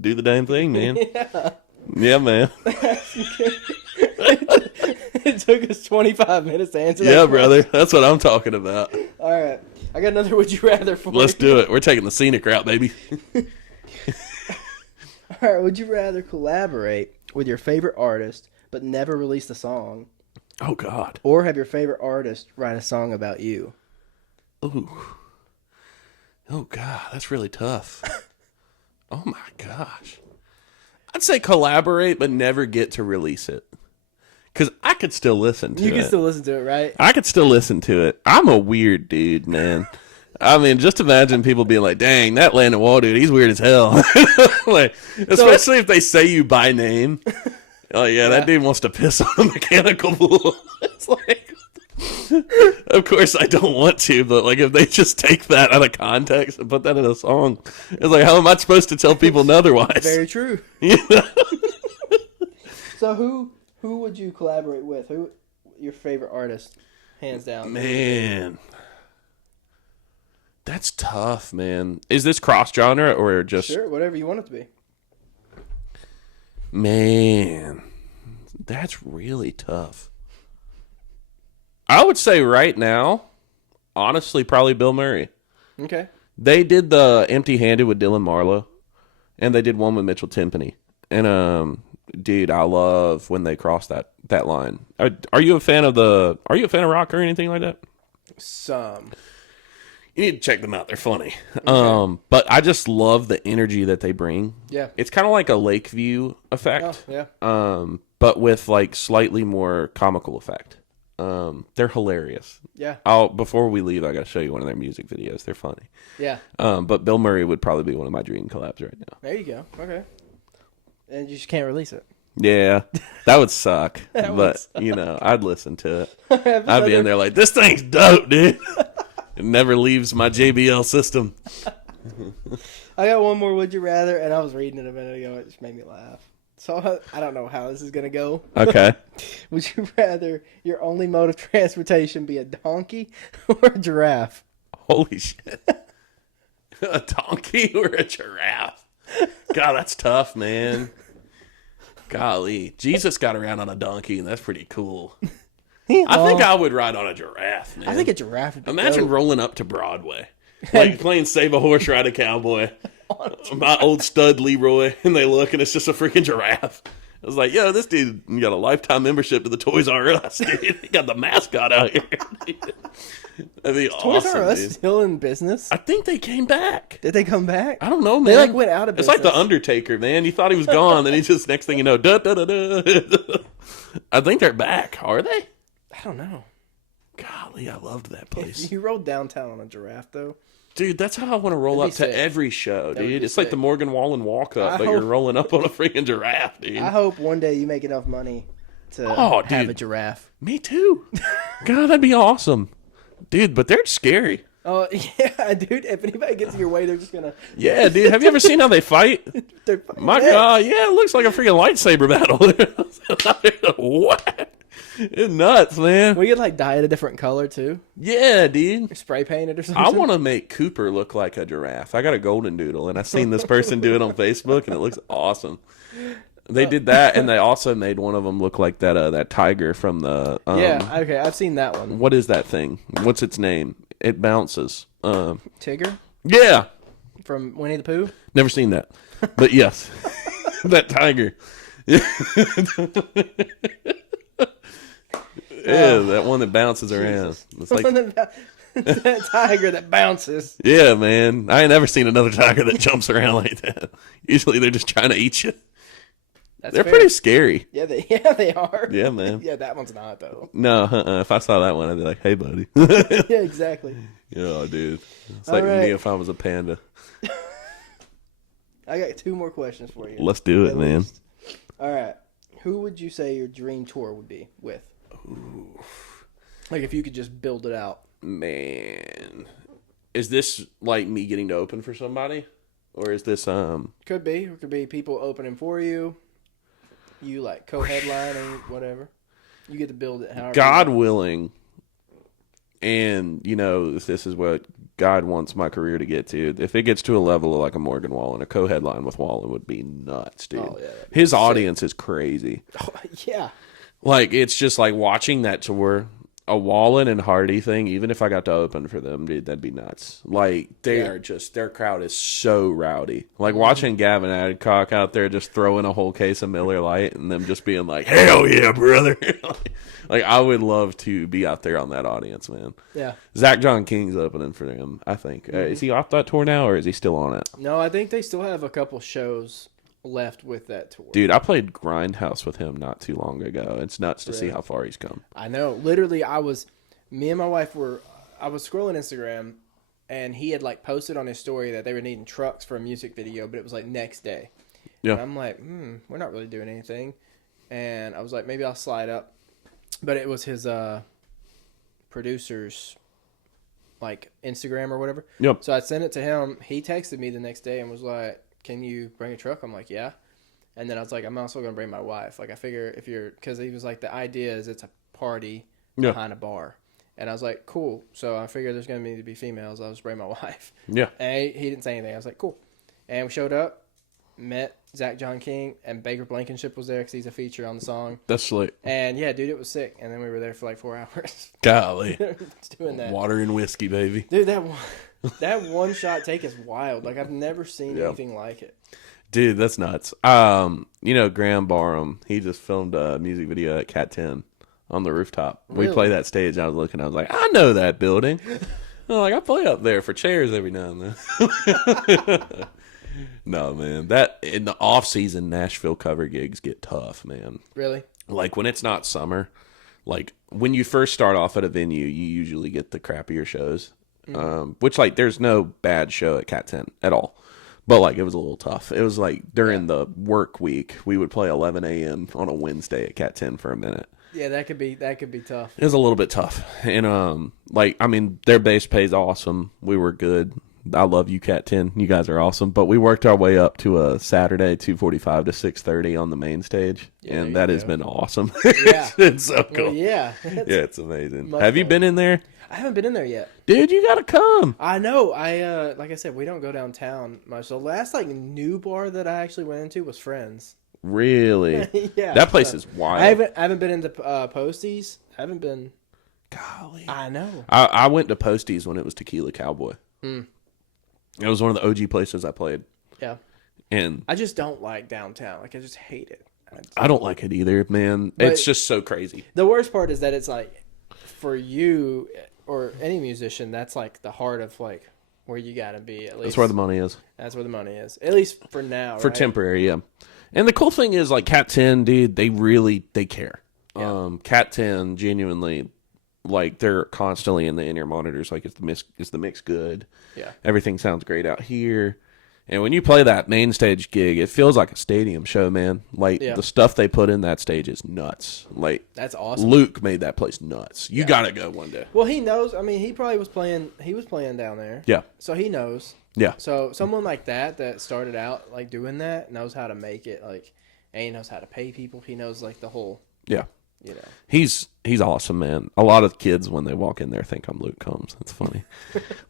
do the damn thing, man. Yeah, man. It took us 25 minutes to answer that. Yeah, brother. That's what I'm talking about. All right. I got another would you rather for Let's do it. We're taking the scenic route, baby. All right. Would you rather collaborate with your favorite artist but never release the song? Oh, God. Or have your favorite artist write a song about you? Ooh. Oh, God. That's really tough. Oh, my gosh. I'd say collaborate but never get to release it. Because I could still listen to it. You can still listen to it, right? I could still listen to it. I'm a weird dude, man. I mean, just imagine people being like, dang, that Landon Wall dude, he's weird as hell. Like, especially if they say you by name. Oh, yeah, that dude wants to piss on a mechanical bull. It's like, of course I don't want to, but like if they just take that out of context and put that in a song, it's like, how am I supposed to tell people otherwise? Very true. You know? So who would you collaborate with? Who your favorite artist, hands down? Man, that's tough, man. Is this cross genre or just sure, whatever you want it to be? Man, that's really tough. I would say right now, honestly, probably Bill Murray. Okay. They did the Empty Handed with Dylan Marlowe, and they did one with Mitchell Timpany. And dude, I love when they cross that line. Are you a fan of rock or anything like that? Some. You need to check them out. They're funny. Okay. But I just love the energy that they bring. Yeah. It's kind of like a Lakeview effect. Oh, yeah. But with like slightly more comical effect. They're hilarious. Yeah. Before we leave, I got to show you one of their music videos. They're funny. Yeah. But Bill Murray would probably be one of my dream collabs right now. There you go. Okay. And you just can't release it. Yeah, that would suck. But, you know, I'd listen to it. I'd be in there like, this thing's dope, dude. It never leaves my JBL system. I got one more would you rather, and I was reading it a minute ago. It just made me laugh. So I don't know how this is going to go. Okay. Would you rather your only mode of transportation be a donkey or a giraffe? Holy shit. A donkey or a giraffe? God, that's tough, man. Golly. Jesus got around on a donkey, and that's pretty cool. I think I would ride on a giraffe, man. I think a giraffe would be Imagine rolling up to Broadway. Like playing Save a Horse, Ride a Cowboy. My old stud Leroy, and they look, and it's just a freaking giraffe. was like, yo, this dude got a lifetime membership to the Toys R Us. Dude. He got the mascot out here. That'd be Toys awesome, R Us dude. still in business? I think they came back. Did they come back? I don't know, man. They like went out of business. It's like the Undertaker, man. You thought he was gone, then he just next thing you know, da da da da. I think they're back. Are they? I don't know. Golly, I loved that place. If you rode downtown on a giraffe, though. Dude, that's how I want to roll That'd up be to sick. every show, That would dude. be It's like sick. the Morgan Wallen walk up, I but hope- you're rolling up on a freaking giraffe, dude. I hope one day you make enough money to Oh, have dude. a giraffe. Me too. God, that'd be awesome. Dude, but they're scary. Oh, yeah, dude. If anybody gets in your way, they're just going to... Yeah, dude. Have you ever seen how they fight? They're fucking My dead. God, yeah, it looks like a freaking lightsaber battle. What? It's nuts, man. We could, like, dye it a different color, too. Yeah, dude. Spray paint it or something. I want to make Cooper look like a giraffe. I got a golden doodle, and I seen this person do it on Facebook, and it looks awesome. They did that, and they also made one of them look like that tiger from the... Yeah, okay, I've seen that one. What is that thing? What's its name? It bounces. Tigger Yeah. from Winnie the Pooh? Never seen that. But yes. That tiger. Yeah, that one that bounces around. It's like, That tiger that bounces. yeah, man. I ain't never seen another tiger that jumps around like that. Usually they're just trying to eat you. That's They're fair. pretty scary. Yeah, they are. Yeah, man. Yeah, that one's not, though. No, if I saw that one, I'd be like, hey, buddy. Yeah, exactly. Yeah, dude. It's like All right. me if I was a panda. I got 2 more questions for you. Let's do it, At man. least. All right. Who would you say your dream tour would be with? Like, if you could just build it out. Man. Is this like me getting to open for somebody? Or is this, Could be. It could be people opening for you. You, like, co-headline or whatever. You get to build it however God you willing, and, you know, if this is what God wants my career to get to, if it gets to a level of like a Morgan Wallen, a co-headline with Wallen would be nuts, dude. Oh, yeah, that'd be His sick. audience is crazy. Oh, yeah. Like, it's just like watching that tour, a Wallen and Hardy thing, even if I got to open for them, dude, that'd be nuts. Like, they Yeah. are just, their crowd is so rowdy. Like, watching Gavin Adcock out there just throwing a whole case of Miller Lite and them just being like, hell yeah, brother. like, I would love to be out there on that audience, man. Yeah. Zach John King's opening for them, I think. Is he off that tour now, or is he still on it? No, I think they still have a couple shows left with that tour. Dude, I played Grindhouse with him not too long ago. It's nuts to see Really? how far he's come. I know. Literally, I was scrolling Instagram, and he had, like, posted on his story that they were needing trucks for a music video, but it was, like, next day. Yeah. And I'm like, we're not really doing anything. And I was like, maybe I'll slide up. But it was his producer's, like, Instagram or whatever. Yep. So I sent it to him. He texted me the next day and was like, can you bring a truck? I'm like, yeah. And then I was like, I'm also going to bring my wife. Like, I figure because he was like, the idea is it's a party behind a bar. And I was like, cool. So I figured there's going to need to be females. I'll just bring my wife. Yeah. And he didn't say anything. I was like, cool. And we showed up, met Zach John King, and Baker Blankenship was there because he's a feature on the song. That's slick. And yeah, dude, it was sick. And then we were there for like 4 hours Golly. doing that. Water and whiskey, baby. Dude, that one shot take is wild. Like, I've never seen Yeah. anything like it. Dude, that's nuts. You know, Graham Barham, he just filmed a music video at Cat 10 on the rooftop. We Really? play that stage. I was looking, I was like, I know that building. I'm like, I play up there for chairs every now and then. No, man. That in the off season, Nashville cover gigs get tough, man. Really? Like when it's not summer, like when you first start off at a venue, you usually get the crappier shows. Which like there's no bad show at Cat 10 at all. But like it was a little tough. It was like during the work week, we would play 11 a.m. on a Wednesday at Cat 10 for a minute. Yeah, that could be tough. It was a little bit tough. And like I mean, their base pays awesome. We were good. I love you, Cat 10. You guys are awesome. But we worked our way up to a Saturday 2:45 to 6:30 on the main stage, Yeah, and there that you has go. been awesome. Yeah. It's so cool. Well, yeah. Yeah, it's amazing. Much Have you fun. been in there? I haven't been in there yet. Dude, you gotta come. I know. Like I said, we don't go downtown much. The last like new bar that I actually went into was Friends. Really? Yeah. That place so is wild. I haven't been into Posties. I haven't been. Golly. I know. I went to Posties when it was Tequila Cowboy. It was one of the OG places I played. Yeah. And I just don't like downtown. Like, I just hate it. I don't like it either, man. But it's just so crazy. The worst part is that it's like, for you or any musician, that's like the heart of like where you got to be, at least. That's where the money is. That's where the money is. At least for now, For right? temporary, yeah. And the cool thing is, like, Cat 10, dude, they care. Yeah. Cat 10, genuinely, like, they're constantly in the in-ear monitors. Like, is the mix good? Yeah. Everything sounds great out here. And when you play that main stage gig, it feels like a stadium show, man. Like, the stuff they put in that stage is nuts. Like, that's awesome. Luke made that place nuts. You got to go one day. Well, he knows. I mean, he probably was playing. He was playing down there. Yeah. So he knows. Yeah. So someone like that started out like doing that knows how to make it. Like, and he knows how to pay people. He knows like the whole. Yeah. You know. He's awesome, man. A lot of kids when they walk in there think I'm Luke Combs. That's funny.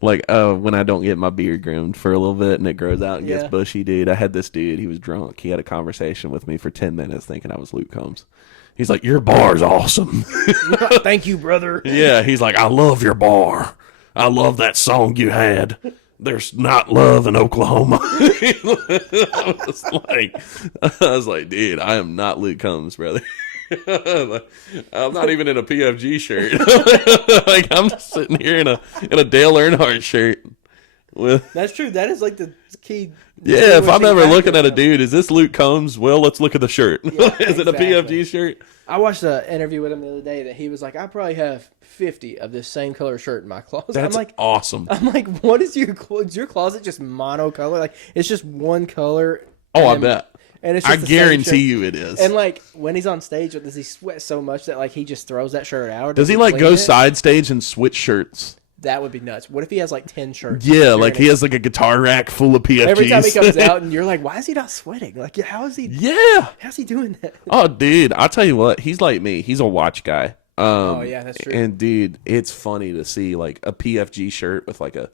Like, when I don't get my beard groomed for a little bit and it grows out and gets bushy, dude. I had this dude. He was drunk. He had a conversation with me for 10 minutes thinking I was Luke Combs. He's like, "Your bar's awesome." Thank you, brother. Yeah, he's like, "I love your bar. I love that song you had. There's not love in Oklahoma." I was like, dude, I am not Luke Combs, brother. I'm not even in a PFG shirt. Like, I'm just sitting here in a Dale Earnhardt shirt. That's true. That is like the key. Yeah, if I'm ever looking at a dude, is this Luke Combs? Well, let's look at the shirt. Yeah, is it a PFG shirt? I watched an interview with him the other day that he was like, I probably have 50 of this same color shirt in my closet. That's I'm like, awesome. I'm like, what is your closet just monocolor? Like, it's just one color. Oh, I bet. And it's I just the same guarantee shirt. you it is. And like when he's on stage, does he sweat so much that like he just throws that shirt out? Or does he like go side stage and switch shirts? That would be nuts. What if he has like 10 shirts? Yeah, like he has like a guitar rack full of PFGs. Every time he comes out and you're like, why is he not sweating? Like, how is he? Yeah. How's he doing that? Oh, dude, I'll tell you what. He's like me. He's a watch guy. Oh yeah, that's true. And dude, it's funny to see like a PFG shirt with like a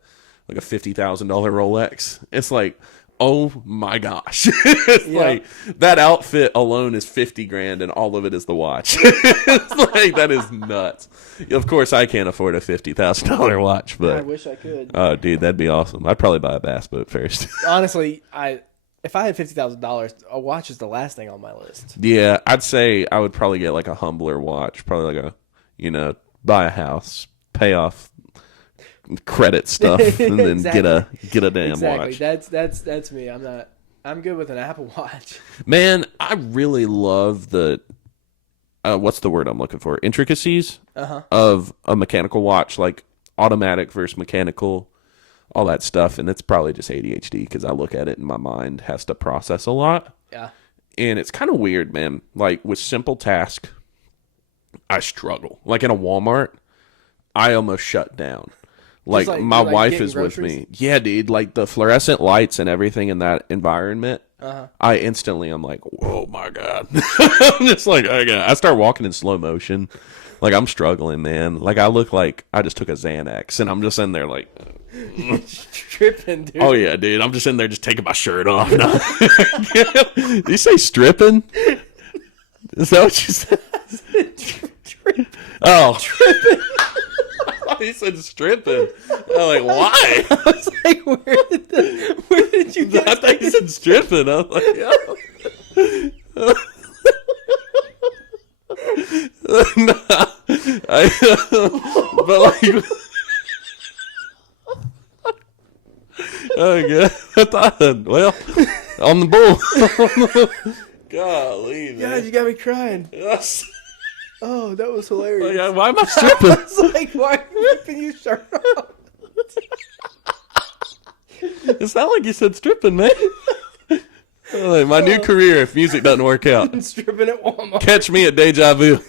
$50,000 Rolex. It's like, oh my gosh. It's like that outfit alone is 50 grand and all of it is the watch. It's like, that is nuts. Of course I can't afford a $50,000 watch, but I wish I could. Oh dude, that'd be awesome. I'd probably buy a bass boat first. Honestly, if I had $50,000, a watch is the last thing on my list. Yeah, I'd say I would probably get like a humbler watch, probably like buy a house, pay off credit stuff, and then Exactly. get a damn watch. That's me. I'm good with an Apple Watch. Man, I really love the what's the word I'm looking for? Intricacies of a mechanical watch, like automatic versus mechanical, all that stuff. And it's probably just ADHD because I look at it and my mind has to process a lot. Yeah. And it's kind of weird, man. Like with simple task, I struggle. Like in a Walmart, I almost shut down. Like my wife is with me. Yeah, dude. Like the fluorescent lights and everything in that environment, I instantly am like, whoa, my God. I'm just like, I start walking in slow motion. Like I'm struggling, man. Like I look like I just took a Xanax and I'm just in there like. Tripping, dude. Oh, yeah, dude. I'm just in there just taking my shirt off. Did you say stripping? Is that what you said? Oh. Tripping. He said stripping. I'm like, why? I was like, where did you get I thought you said stripping. I was like, yo. But like, oh, God. I thought, well, on the bull. Golly, man. God, you got me crying. Yes. Oh, that was hilarious. Like, why am I stripping? I was like, why are you ripping your shirt off? It's not like you said stripping, man. Like, my new career if music doesn't work out. Stripping at Walmart. Catch me at Deja Vu.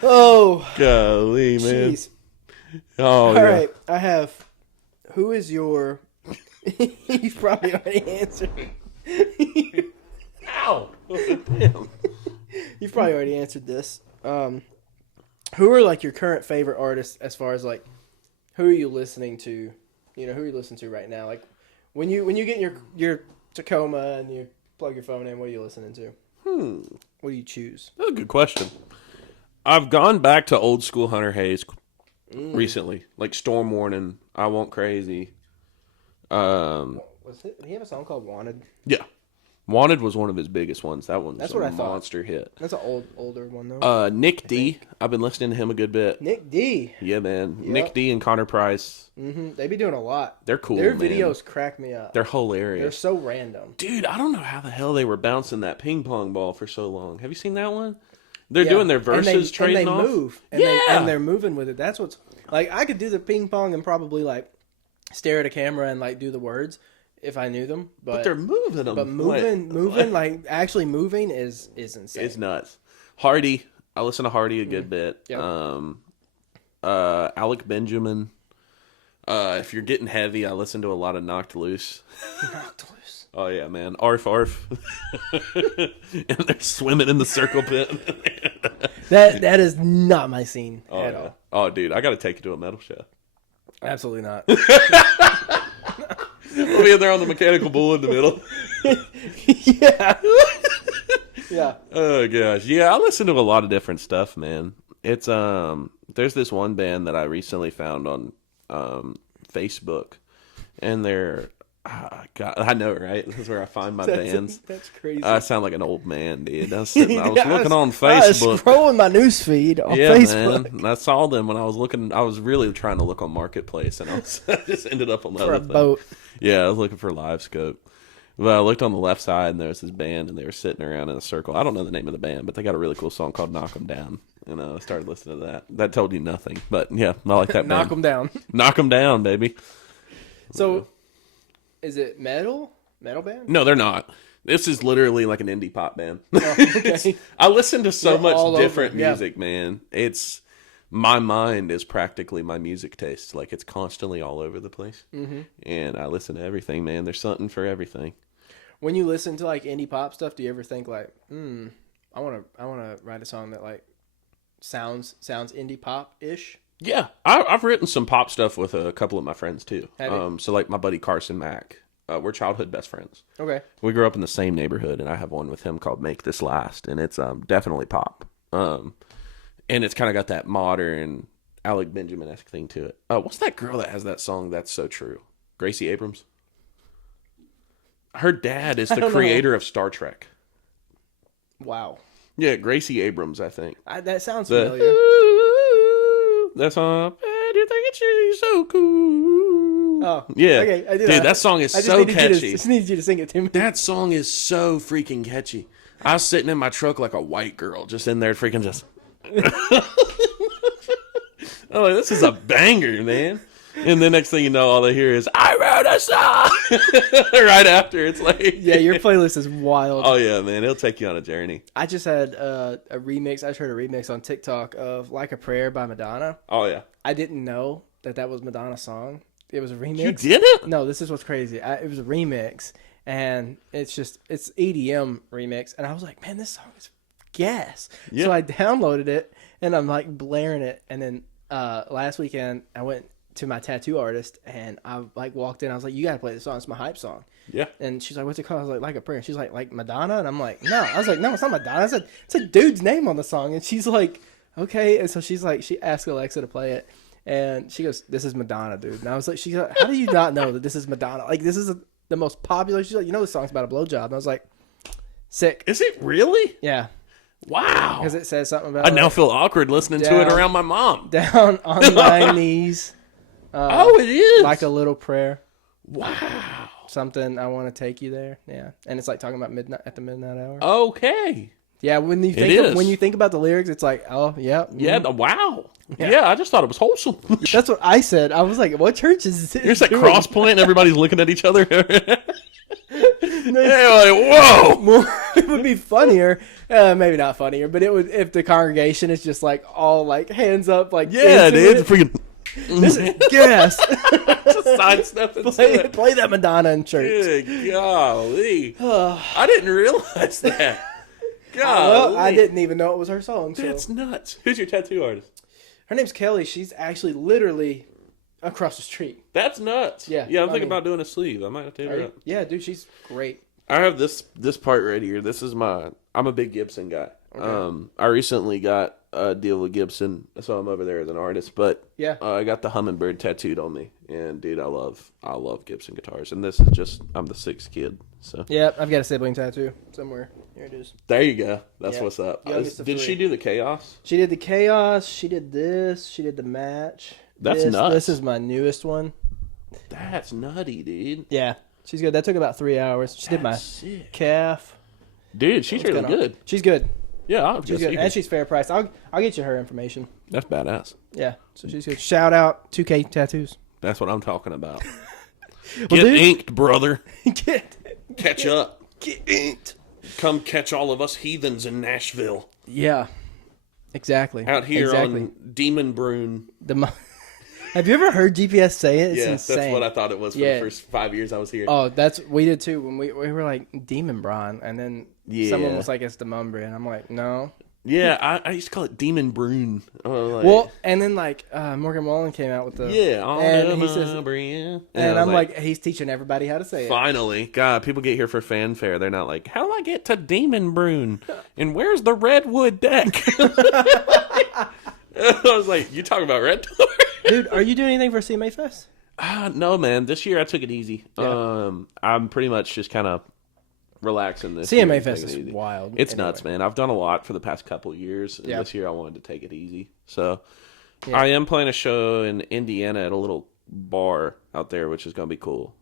Oh. Golly, man. Jeez. Oh, All yeah. right, I have. Who is your? You've probably already answered. Ow. Damn. You've probably already answered this. Who are like your current favorite artists as far as like who are you listening to? You know, who are you listening to right now? Like when you get your Tacoma and you plug your phone in, what are you listening to? What do you choose? That's a good question. I've gone back to old school Hunter Hayes recently, like Storm Warning, I Won't Crazy. Did he have a song called Wanted? Yeah. Wanted was one of his biggest ones. That one's That's a what I thought. monster hit. That's an older one though. Nick D. I've been listening to him a good bit. Nick D. Yeah, man. Yep. Nick D and Connor Price. Mm-hmm. They be doing a lot. They're cool, Their man. videos crack me up. They're hilarious. They're so random. Dude, I don't know how the hell they were bouncing that ping pong ball for so long. Have you seen that one? They're doing their verses trading off. And they move. And they're moving with it. That's what's... Like, I could do the ping pong and probably, like, stare at a camera and, like, do the words if I knew them. But they're moving them. But moving, like, actually moving is insane. It's nuts. Hardy. I listen to Hardy a good bit. Yep. Alec Benjamin. If you're getting heavy, I listen to a lot of Knocked Loose. Knocked Loose. Oh, yeah, man. Arf, arf. And they're swimming in the circle pit. That is not my scene at all. Oh, dude, I got to take you to a metal show. Absolutely not. We'll be in there on the mechanical bull in the middle. Yeah. Yeah. Oh, gosh. Yeah, I listen to a lot of different stuff, man. It's, there's this one band that I recently found on Facebook, and they're... God, I know, right? This is where I find my bands. That's crazy. I sound like an old man, dude. I was looking on Facebook. I was scrolling my news feed on Facebook. Man. I saw them when I was looking. I was really trying to look on Marketplace, and I just ended up on the For a boat. Yeah, I was looking for Live Scope. But I looked on the left side, and there was this band, and they were sitting around in a circle. I don't know the name of the band, but they got a really cool song called "Knock 'Em Down." And I started listening to that. That told you nothing, but yeah, I like that band. Knock 'em down. Knock 'em down, baby. So, is it metal? Metal band? No, they're not. This is literally like an indie pop band. Oh, okay. I listen to so much different over. Yeah. music, man. It's my mind is practically my music taste. Like it's constantly all over the place, and I listen to everything, man. There's something for everything. When you listen to like indie pop stuff, do you ever think like, I want to write a song that like sounds indie pop ish? Yeah, I've written some pop stuff with a couple of my friends too. Have you? So like my buddy Carson Mack, we're childhood best friends. Okay. We grew up in the same neighborhood, and I have one with him called "Make This Last," and it's definitely pop. And it's kind of got that modern Alec Benjamin-esque thing to it. What's that girl that has that song That's So True? Gracie Abrams? Her dad is the creator of Star Trek. Wow. Yeah, Gracie Abrams, I think. That sounds familiar. That song, "Do you think she's so cool?" Oh, yeah. Okay, I do Dude, that song is so catchy. I just needed you to sing it to me. That song is so freaking catchy. I was sitting in my truck like a white girl, just in there freaking just... Oh, this is a banger, man. And the next thing you know, all they hear is, "I wrote a song!" Right after, it's like... Yeah, your playlist is wild. Oh, yeah, man. It'll take you on a journey. I just had a remix. I just heard a remix on TikTok of "Like a Prayer" by Madonna. Oh, yeah. I didn't know that was Madonna's song. It was a remix. You didn't? No, this is what's crazy. It was a remix, and it's EDM remix, and I was like, man, this song is gas. Yeah. So I downloaded it, and I'm like blaring it, and then last weekend I went to my tattoo artist, and I like walked in. I was like, "You gotta play this song. It's my hype song." Yeah. And she's like, "What's it called?" I was like a prayer. And she's like Madonna, and I'm like, "No." I was like, "No, it's not Madonna. It's a dude's name on the song." And she's like, "Okay." And so she asked Alexa to play it, and she goes, "This is Madonna, dude." And I was like, "She's like, how do you not know that this is Madonna? Like this is the most popular." She's like, "You know, this song's about a blowjob." And I was like, "Sick." Is it really? Yeah. Wow. Because it says something about. I now feel awkward listening to it around my mom. Down on my knees. It is like a little prayer. Wow. Something, I want to take you there. Yeah, and it's like talking about midnight at the midnight hour. Okay. Yeah, when you think about the lyrics, it's like, oh yeah, yeah. Wow. Yeah, I just thought it was wholesome. That's what I said. I was like, what church is this? Here's that cross point, and everybody's looking at each other. Like, whoa. It would be funnier, maybe not funnier, but it would if the congregation is just like all like hands up, like yeah, dude, freaking. This is gas. Just sidestepping. Play that Madonna in church. Good golly. I didn't realize that. Golly. Well, I didn't even know it was her song. So. That's nuts. Who's your tattoo artist? Her name's Kelly. She's actually literally across the street. That's nuts. Yeah. Yeah, I'm thinking about doing a sleeve. I might have to hit her up. Yeah, dude, she's great. I have this part right here. This is I'm a big Gibson guy. Okay. I recently got a deal with Gibson, so I'm over there as an artist. But Yeah. I got the hummingbird tattooed on me, and dude, I love Gibson guitars. And this is just I'm the sixth kid, so Yep, I've got a sibling tattoo somewhere. Here it is. there you go. That's Yeah. what's up. Youngest of Did three. she do the chaos? She did the chaos. She did this. She did the match. That's nuts. This is my newest one. That's nutty, dude. Yeah, she's good. That took about 3 hours. She did my Sick. calf. Dude, she's really good. She's good. Yeah, I'll She's good, and she's fair priced. I'll get you her information. That's badass. Yeah, so she's good. Shout out 2K Tattoos. That's what I'm talking about. Well, Get dude- inked, brother. Catch up. Get inked. Come catch all of us heathens in Nashville. Yeah, exactly. Out here on Demon Brune. Have you ever heard GPS say it? It's insane. That's what I thought it was for the first 5 years I was here. Oh, we did too. When we were like Demon Bron, and then someone was like, it's the Mumbria, and I'm like, no. Yeah, I used to call it Demon Brune. Well, and then like Morgan Wallen came out with the and he says, and I'm like, he's teaching everybody how to say it. Finally, God, people get here for fanfare. They're not like, how do I get to Demon Brune? And where's the Redwood deck? I was like, you talking about Red Door? Dude, are you doing anything for CMA Fest? No, man. This year I took it easy. Yeah. I'm pretty much just kind of relaxing this year. CMA Fest is wild. It's nuts, man. I've done a lot for the past couple of years, and Yeah. this year I wanted to take it easy. So I am playing a show in Indiana at a little bar out there, which is going to be cool.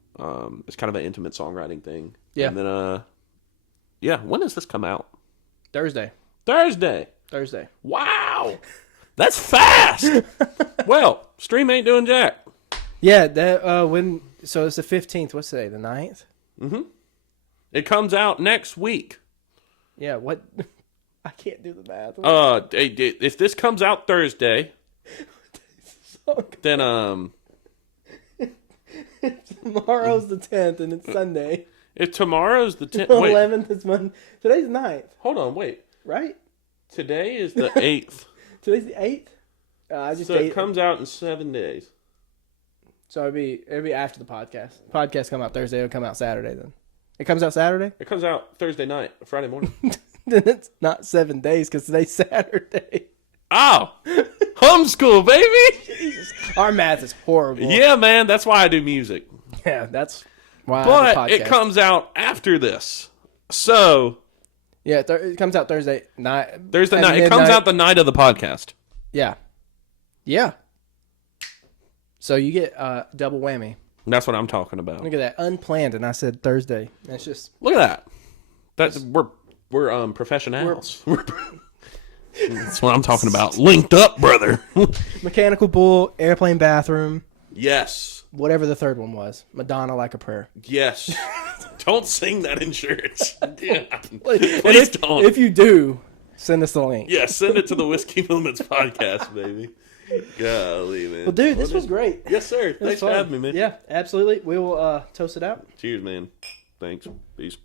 It's kind of an intimate songwriting thing. Yeah. And then, when does this come out? Thursday. Wow. That's fast. Well, stream ain't doing jack. Yeah, so it's the 15th. What's today? The 9th? Mm-hmm. It comes out next week. Yeah, what? I can't do the math. If this comes out Thursday, then tomorrow's the 10th and it's Sunday. If tomorrow's the 10th, 11th is Monday. Today's the 9th. Hold on, wait. Right? Today is the 8th. Today's the 8th? So it comes out in 7 days. So it'll be after the podcast. Podcast come out Thursday. It'll come out Saturday then. It comes out Saturday? It comes out Thursday night, Friday morning. Then it's not 7 days because today's Saturday. Oh, homeschool, baby. Jesus. Our math is horrible. Yeah, man. That's why I do music. Yeah, that's why I have a But podcast. it comes out after this. So Yeah, it comes out Thursday night. Thursday at night. It midnight. comes out the night of the podcast. Yeah. Yeah. So you get double whammy. That's what I'm talking about. Look at that. Unplanned, and I said Thursday. That's just... Look at that. That's we're professionals. That's what I'm talking about. Linked up, brother. Mechanical bull, airplane bathroom, Yes. whatever the third one was. Madonna like a prayer. Yes. Don't sing that in church. Yeah. And Please don't. If you do, send us the link. Yeah, send it to the Whiskey Limits podcast, baby. Golly, man. Well, dude, this was great. Yes, sir. It was Thanks for fun. having me, man. Yeah, absolutely. We will toast it out. Cheers, man. Thanks. Peace.